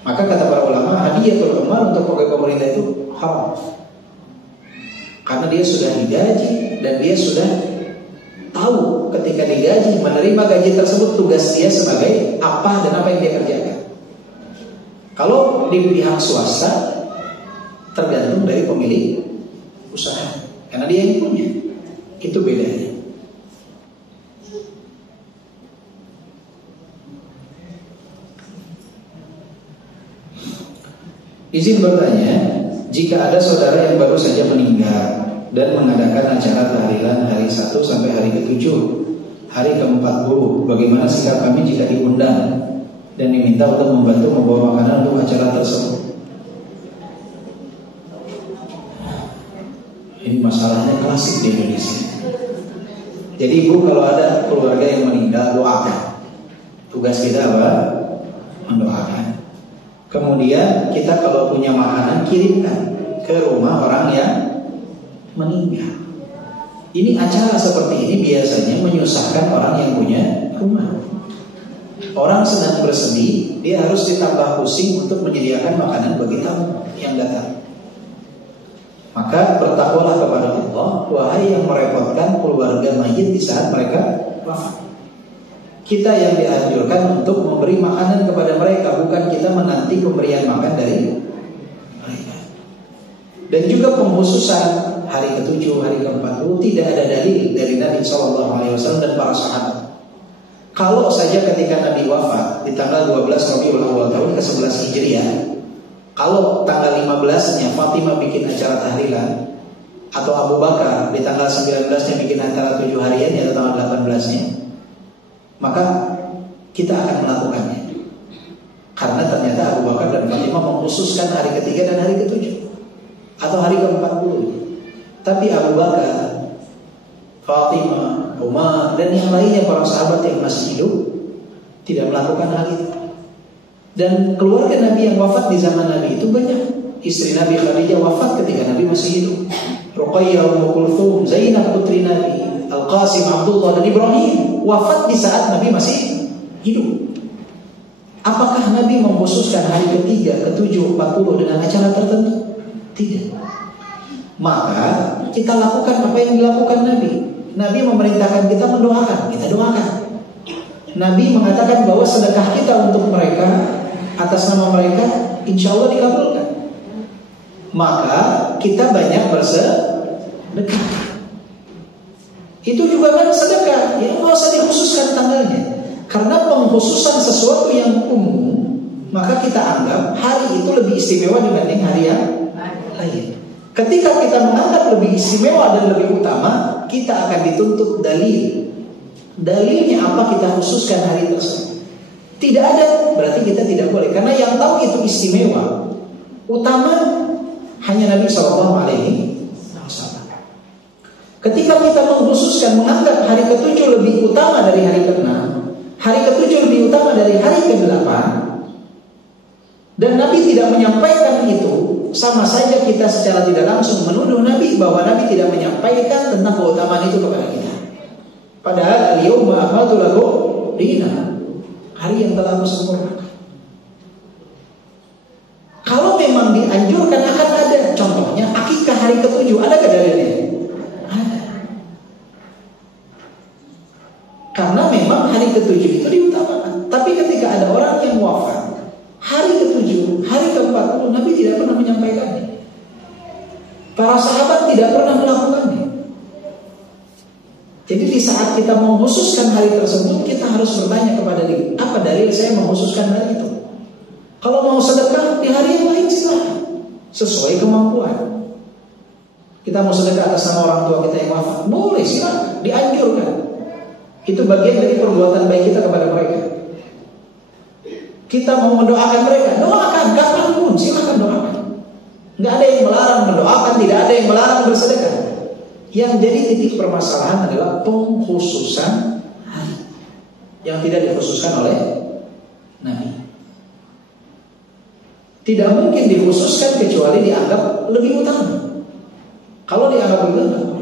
Maka kata para ulama, hadiatul ummal untuk pegawai pemerintah itu haram. Karena dia sudah digaji dan dia sudah tahu ketika digaji, menerima gaji tersebut tugas dia sebagai apa dan apa yang dia kerjakan. Kalau di pihak swasta tergantung dari pemilik usaha, karena dia yang punya. Itu bedanya. Izin bertanya, jika ada saudara yang baru saja meninggal dan mengadakan acara tahlilan hari 1 sampai hari ke-7, hari ke-40, bagaimana sikap kami jika diundang dan diminta untuk membantu membawa makanan untuk acara tersebut? Ini masalahnya klasik di Indonesia. Jadi ibu, kalau ada keluarga yang meninggal, doakan. Tugas kita apa? Mendoakan. Kemudian kita kalau punya makanan, kirimkan ke rumah orang yang meninggal. Ini acara seperti ini biasanya menyusahkan orang yang punya rumah. Orang sedang bersedih, dia harus ditambah pusing untuk menyediakan makanan bagi tamu yang datang. Maka bertakwalah kepada Allah, wahai yang merepotkan keluarga mayit di saat mereka wafat. Kita yang dianjurkan untuk memberi makanan kepada mereka, bukan kita menanti pemberian makan dari mereka. Dan juga pengkhususan hari ke-7, hari ke-40 tidak ada dalil dari Nabi SAW dan para sahabat. Kalau saja ketika Nabi wafat di tanggal 12 Rabiul Awal tahun ke-11 Hijriah, kalau tanggal 15-nya Fatimah bikin acara tahlilan, atau Abu Bakar di tanggal 19-nya bikin acara 7 harian atau tanggal 18-nya, maka kita akan melakukannya. Karena ternyata Abu Bakar dan Fatimah mengkhususkan hari ke-3 dan hari ke-7 atau hari ke-40. Tapi Abu Bakar, Fatimah, Umar dan yang lainnya para sahabat yang masih hidup tidak melakukan hal itu. Dan keluarga Nabi yang wafat di zaman Nabi itu banyak. Istri Nabi Khadijah wafat ketika Nabi masih hidup. Ruqayyah, Ummu Kulthum, Zainab putri Nabi, Al-Qasim, Abdullah dan Ibrahim wafat di saat Nabi masih hidup. Apakah Nabi mengkhususkan hari ke-3, ke-7, 40 dengan acara tertentu? Tidak. Maka kita lakukan apa yang dilakukan Nabi. Nabi memerintahkan kita mendoakan, kita doakan. Nabi mengatakan bahwa sedekah kita untuk mereka, atas nama mereka, insya Allah dikabulkan. Maka kita banyak bersedekah. Itu juga kan sedekah, ya nggak usah dikhususkan tanggalnya. Karena pengkhususan sesuatu yang umum, maka kita anggap hari itu lebih istimewa dibanding hari yang lain. Ketika kita menganggap lebih istimewa dan lebih utama, kita akan dituntut dalil. Dalilnya apa kita khususkan hari tersebut? Tidak ada, berarti kita tidak boleh. Karena yang tahu itu istimewa, utama hanya Nabi SAW. Ketika kita mengkhususkan, menganggap hari ke-7 lebih utama dari hari ke-6, hari ke-7 lebih utama dari hari ke-8, dan Nabi tidak menyampaikan itu, sama saja kita secara tidak langsung menuduh Nabi bahwa Nabi tidak menyampaikan tentang keutamaan itu kepada kita. Padahal al-yawma akmaltu lakum dinakum, hari yang telah aku sempurnakan. Kalau memang dianjurkan akan ada, contohnya akikah hari ke-7, ada nggak dalilnya? Ada. Karena memang hari ke-7 itu diutamakan. Tapi ketika ada orang yang wafat hari ke-7, hari ke-40, Nabi tidak pernah menyampaikannya. Para sahabat tidak pernah melakukannya. Jadi di saat kita mengkhususkan hari tersebut, kita harus bertanya kepada diri, apa dalil saya mengkhususkan hari itu? Kalau mau sedekah di hari yang lain silakan, sesuai kemampuan. Kita mau sedekah atas nama orang tua kita yang wafat, boleh, silakan, dianjurkan. Itu bagian dari perbuatan baik kita kepada mereka. Kita mau mendoakan mereka, doakan kapanpun, silakan doakan. Nggak ada yang melarang mendoakan, tidak ada yang melarang bersedekah. Yang jadi titik permasalahan adalah pengkhususan hari yang tidak dikhususkan oleh Nabi. Tidak mungkin dikhususkan kecuali dianggap lebih utama. Kalau dianggap lebih utama,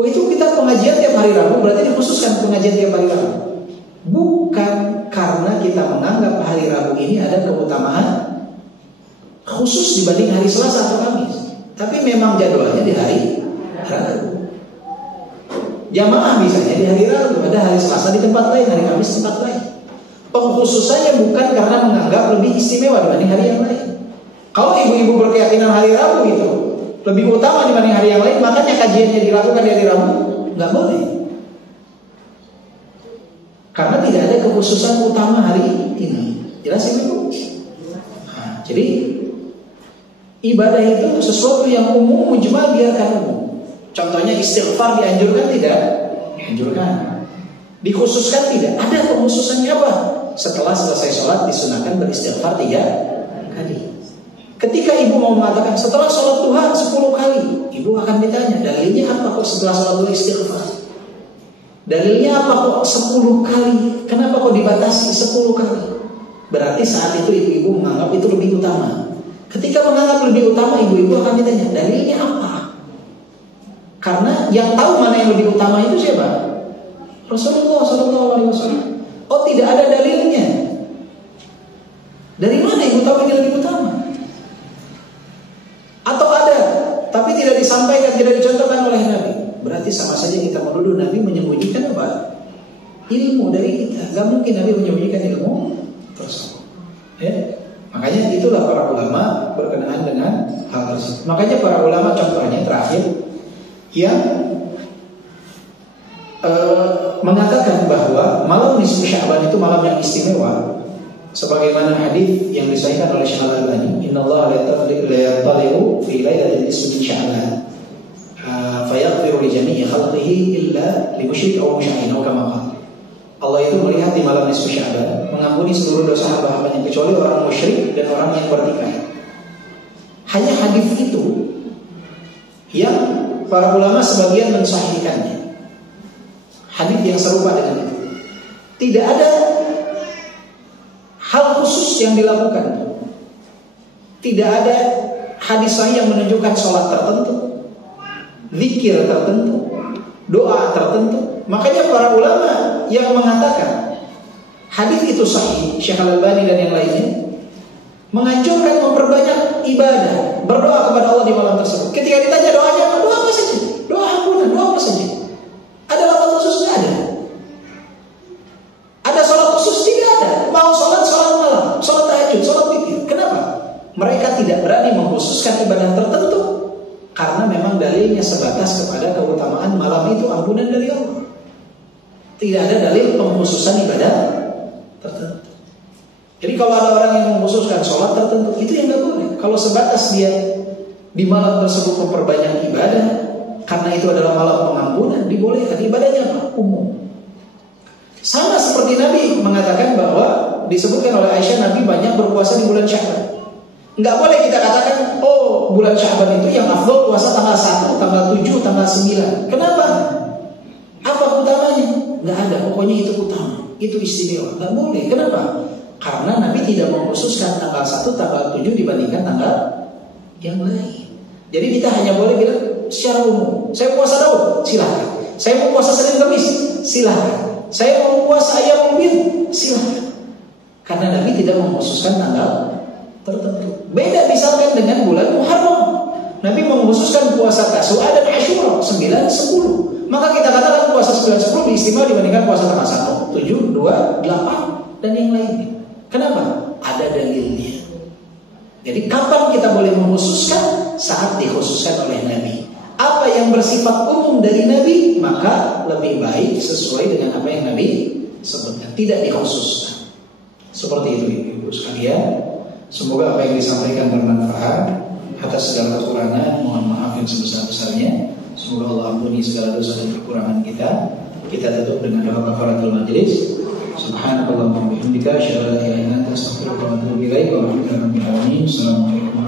oh itu kita pengajian tiap hari Rabu, berarti dikhususkan pengajian tiap hari Rabu. Bukan karena kita menganggap hari Rabu ini ada keutamaan khusus dibanding hari Selasa atau Kamis, tapi memang jadwalnya di hari Rabu. Jamaah misalnya di hari Rabu, ada hari Selasa di tempat lain, hari Kamis tempat lain. Pengkhususannya bukan karena menganggap lebih istimewa dibanding hari yang lain. Kalau ibu-ibu berkeyakinan hari Rabu itu lebih utama dibanding hari yang lain, makanya kajiannya dilakukan di hari Rabu, nggak boleh. Karena tidak ada kekhususan utama hari ini. Jelas ibu? Nah, jadi Ibadah itu sesuatu yang umum, mujmal, biarkan umum. Contohnya istighfar dianjurkan tidak? Dianjurkan. Dikhususkan tidak? Ada pengkhususannya apa? Setelah selesai sholat disunahkan beristighfar 3 kali. Ketika ibu mau mengatakan setelah sholat duha 10 kali, ibu akan ditanya, dalilnya apa kok setelah sholat duha istighfar? Dalilnya apa kok 10 kali? Kenapa kok dibatasi 10 kali? Berarti saat itu ibu-ibu menganggap itu lebih utama. Ketika menganggap lebih utama, ibu-ibu akan ditanya, dalilnya apa? Karena yang tahu mana yang lebih utama itu siapa? Rasulullah SAW. Oh, tidak ada dalilnya. Dari mana ibu tahu ini lebih utama? Atau ada, tapi tidak disampaikan, tidak dicontohkan oleh Nabi. Berarti sama saja kita menuduh Nabi menyembunyikan apa? Ilmu dari kita. Gak mungkin Nabi menyembunyikan ilmu tersebut. Ya? Makanya itulah para ulama berkenaan dengan hal tersebut. Makanya para ulama contohnya terakhir yang mengatakan bahwa malam nisfu Sya'ban itu malam yang istimewa, sebagaimana hadis yang disahihkan oleh Syekh Al-Albani, innallaha la yattali'u fi lailatin nisfi Sya'ban fayaghfiru li jami'i khalqihi illa li musyrik aw musyrikin aw kama qala. Allah itu melihat di malam nisfu Sya'ban, mengampuni seluruh dosa hamba-hambanya kecuali orang musyrik dan orang yang bertikai. Hanya hadis itu yang para ulama sebagian mensahihkannya. Hadis yang serupa dengan itu. Tidak ada hal khusus yang dilakukan. Tidak ada hadis sahih yang menunjukkan sholat tertentu, zikir tertentu, doa tertentu. Makanya para ulama yang mengatakan hadis itu sahih, Syekh Al-Albani dan yang lainnya, menganjurkan memperbanyak ibadah, berdoa kepada Allah di malam tersebut. Ketika ditanya doanya apa? Doa apa saja? Doa ampunan, doa apa saja? Ada lafaz khusus? Tidak ada. Ada sholat khusus? Tidak ada. Mau sholat malam, sholat tahajud, sholat witir. Kenapa? Mereka tidak berani mengkhususkan ibadah tertentu karena memang dalilnya sebatas kepada keutamaan malam itu ampunan dari Allah. Tidak ada dalil pengkhususan ibadah tertentu. Jadi kalau ada orang yang mengkhususkan sholat tertentu, itu yang tidak boleh. Kalau sebatas dia di malam tersebut memperbanyak ibadah, karena itu adalah malam pengampunan, dibolehkan. Ibadahnya apa? Umum. Sama seperti Nabi mengatakan bahwa disebutkan oleh Aisyah, Nabi banyak berpuasa di bulan Sya'ban. Enggak boleh kita katakan, oh bulan Sya'ban itu yang afdal puasa tanggal 1, tanggal 7, tanggal 9. Kenapa? Apa utamanya? Enggak ada, pokoknya itu utama, itu istimewa. Enggak boleh. Kenapa? Karena Nabi tidak mengkhususkan tanggal 1, tanggal 7 dibandingkan tanggal yang lain. Jadi kita hanya boleh bilang secara umum, saya puasa Daud, silakan. Saya mau puasa Senin Kamis, silakan. Saya mau puasa Ayyamul Bid, silakan. Karena Nabi tidak mengkhususkan tanggal tertentu. Beda misalkan dengan bulan Muharram. Nabi mengkhususkan puasa Tasu'a dan Asyura 9, 10. Maka kita katakan puasa 9, 10 diistimewa dibandingkan puasa tanggal 1, 7, 2, 8 dan yang lainnya. Kenapa? Ada dalilnya. Jadi kapan kita boleh mengkhususkan? Saat dikhususkan oleh Nabi. Apa yang bersifat umum dari Nabi, maka lebih baik sesuai dengan apa yang Nabi sebutkan, tidak dikhususkan. Seperti itu ibu sekalian. Semoga apa yang disampaikan bermanfaat. Atas segala kekurangan mohon maaf yang sebesar-besarnya. Semoga Allah ampuni segala dosa dan kekurangan kita. Kita tutup dengan doa kafaratul majelis. Subhanakallahumma wa bihamdika asyhadu an la ilaha illa anta astaghfiruka wa atubu ilaik. Wa rahmatullahi wa barakatuh. Assalamualaikum.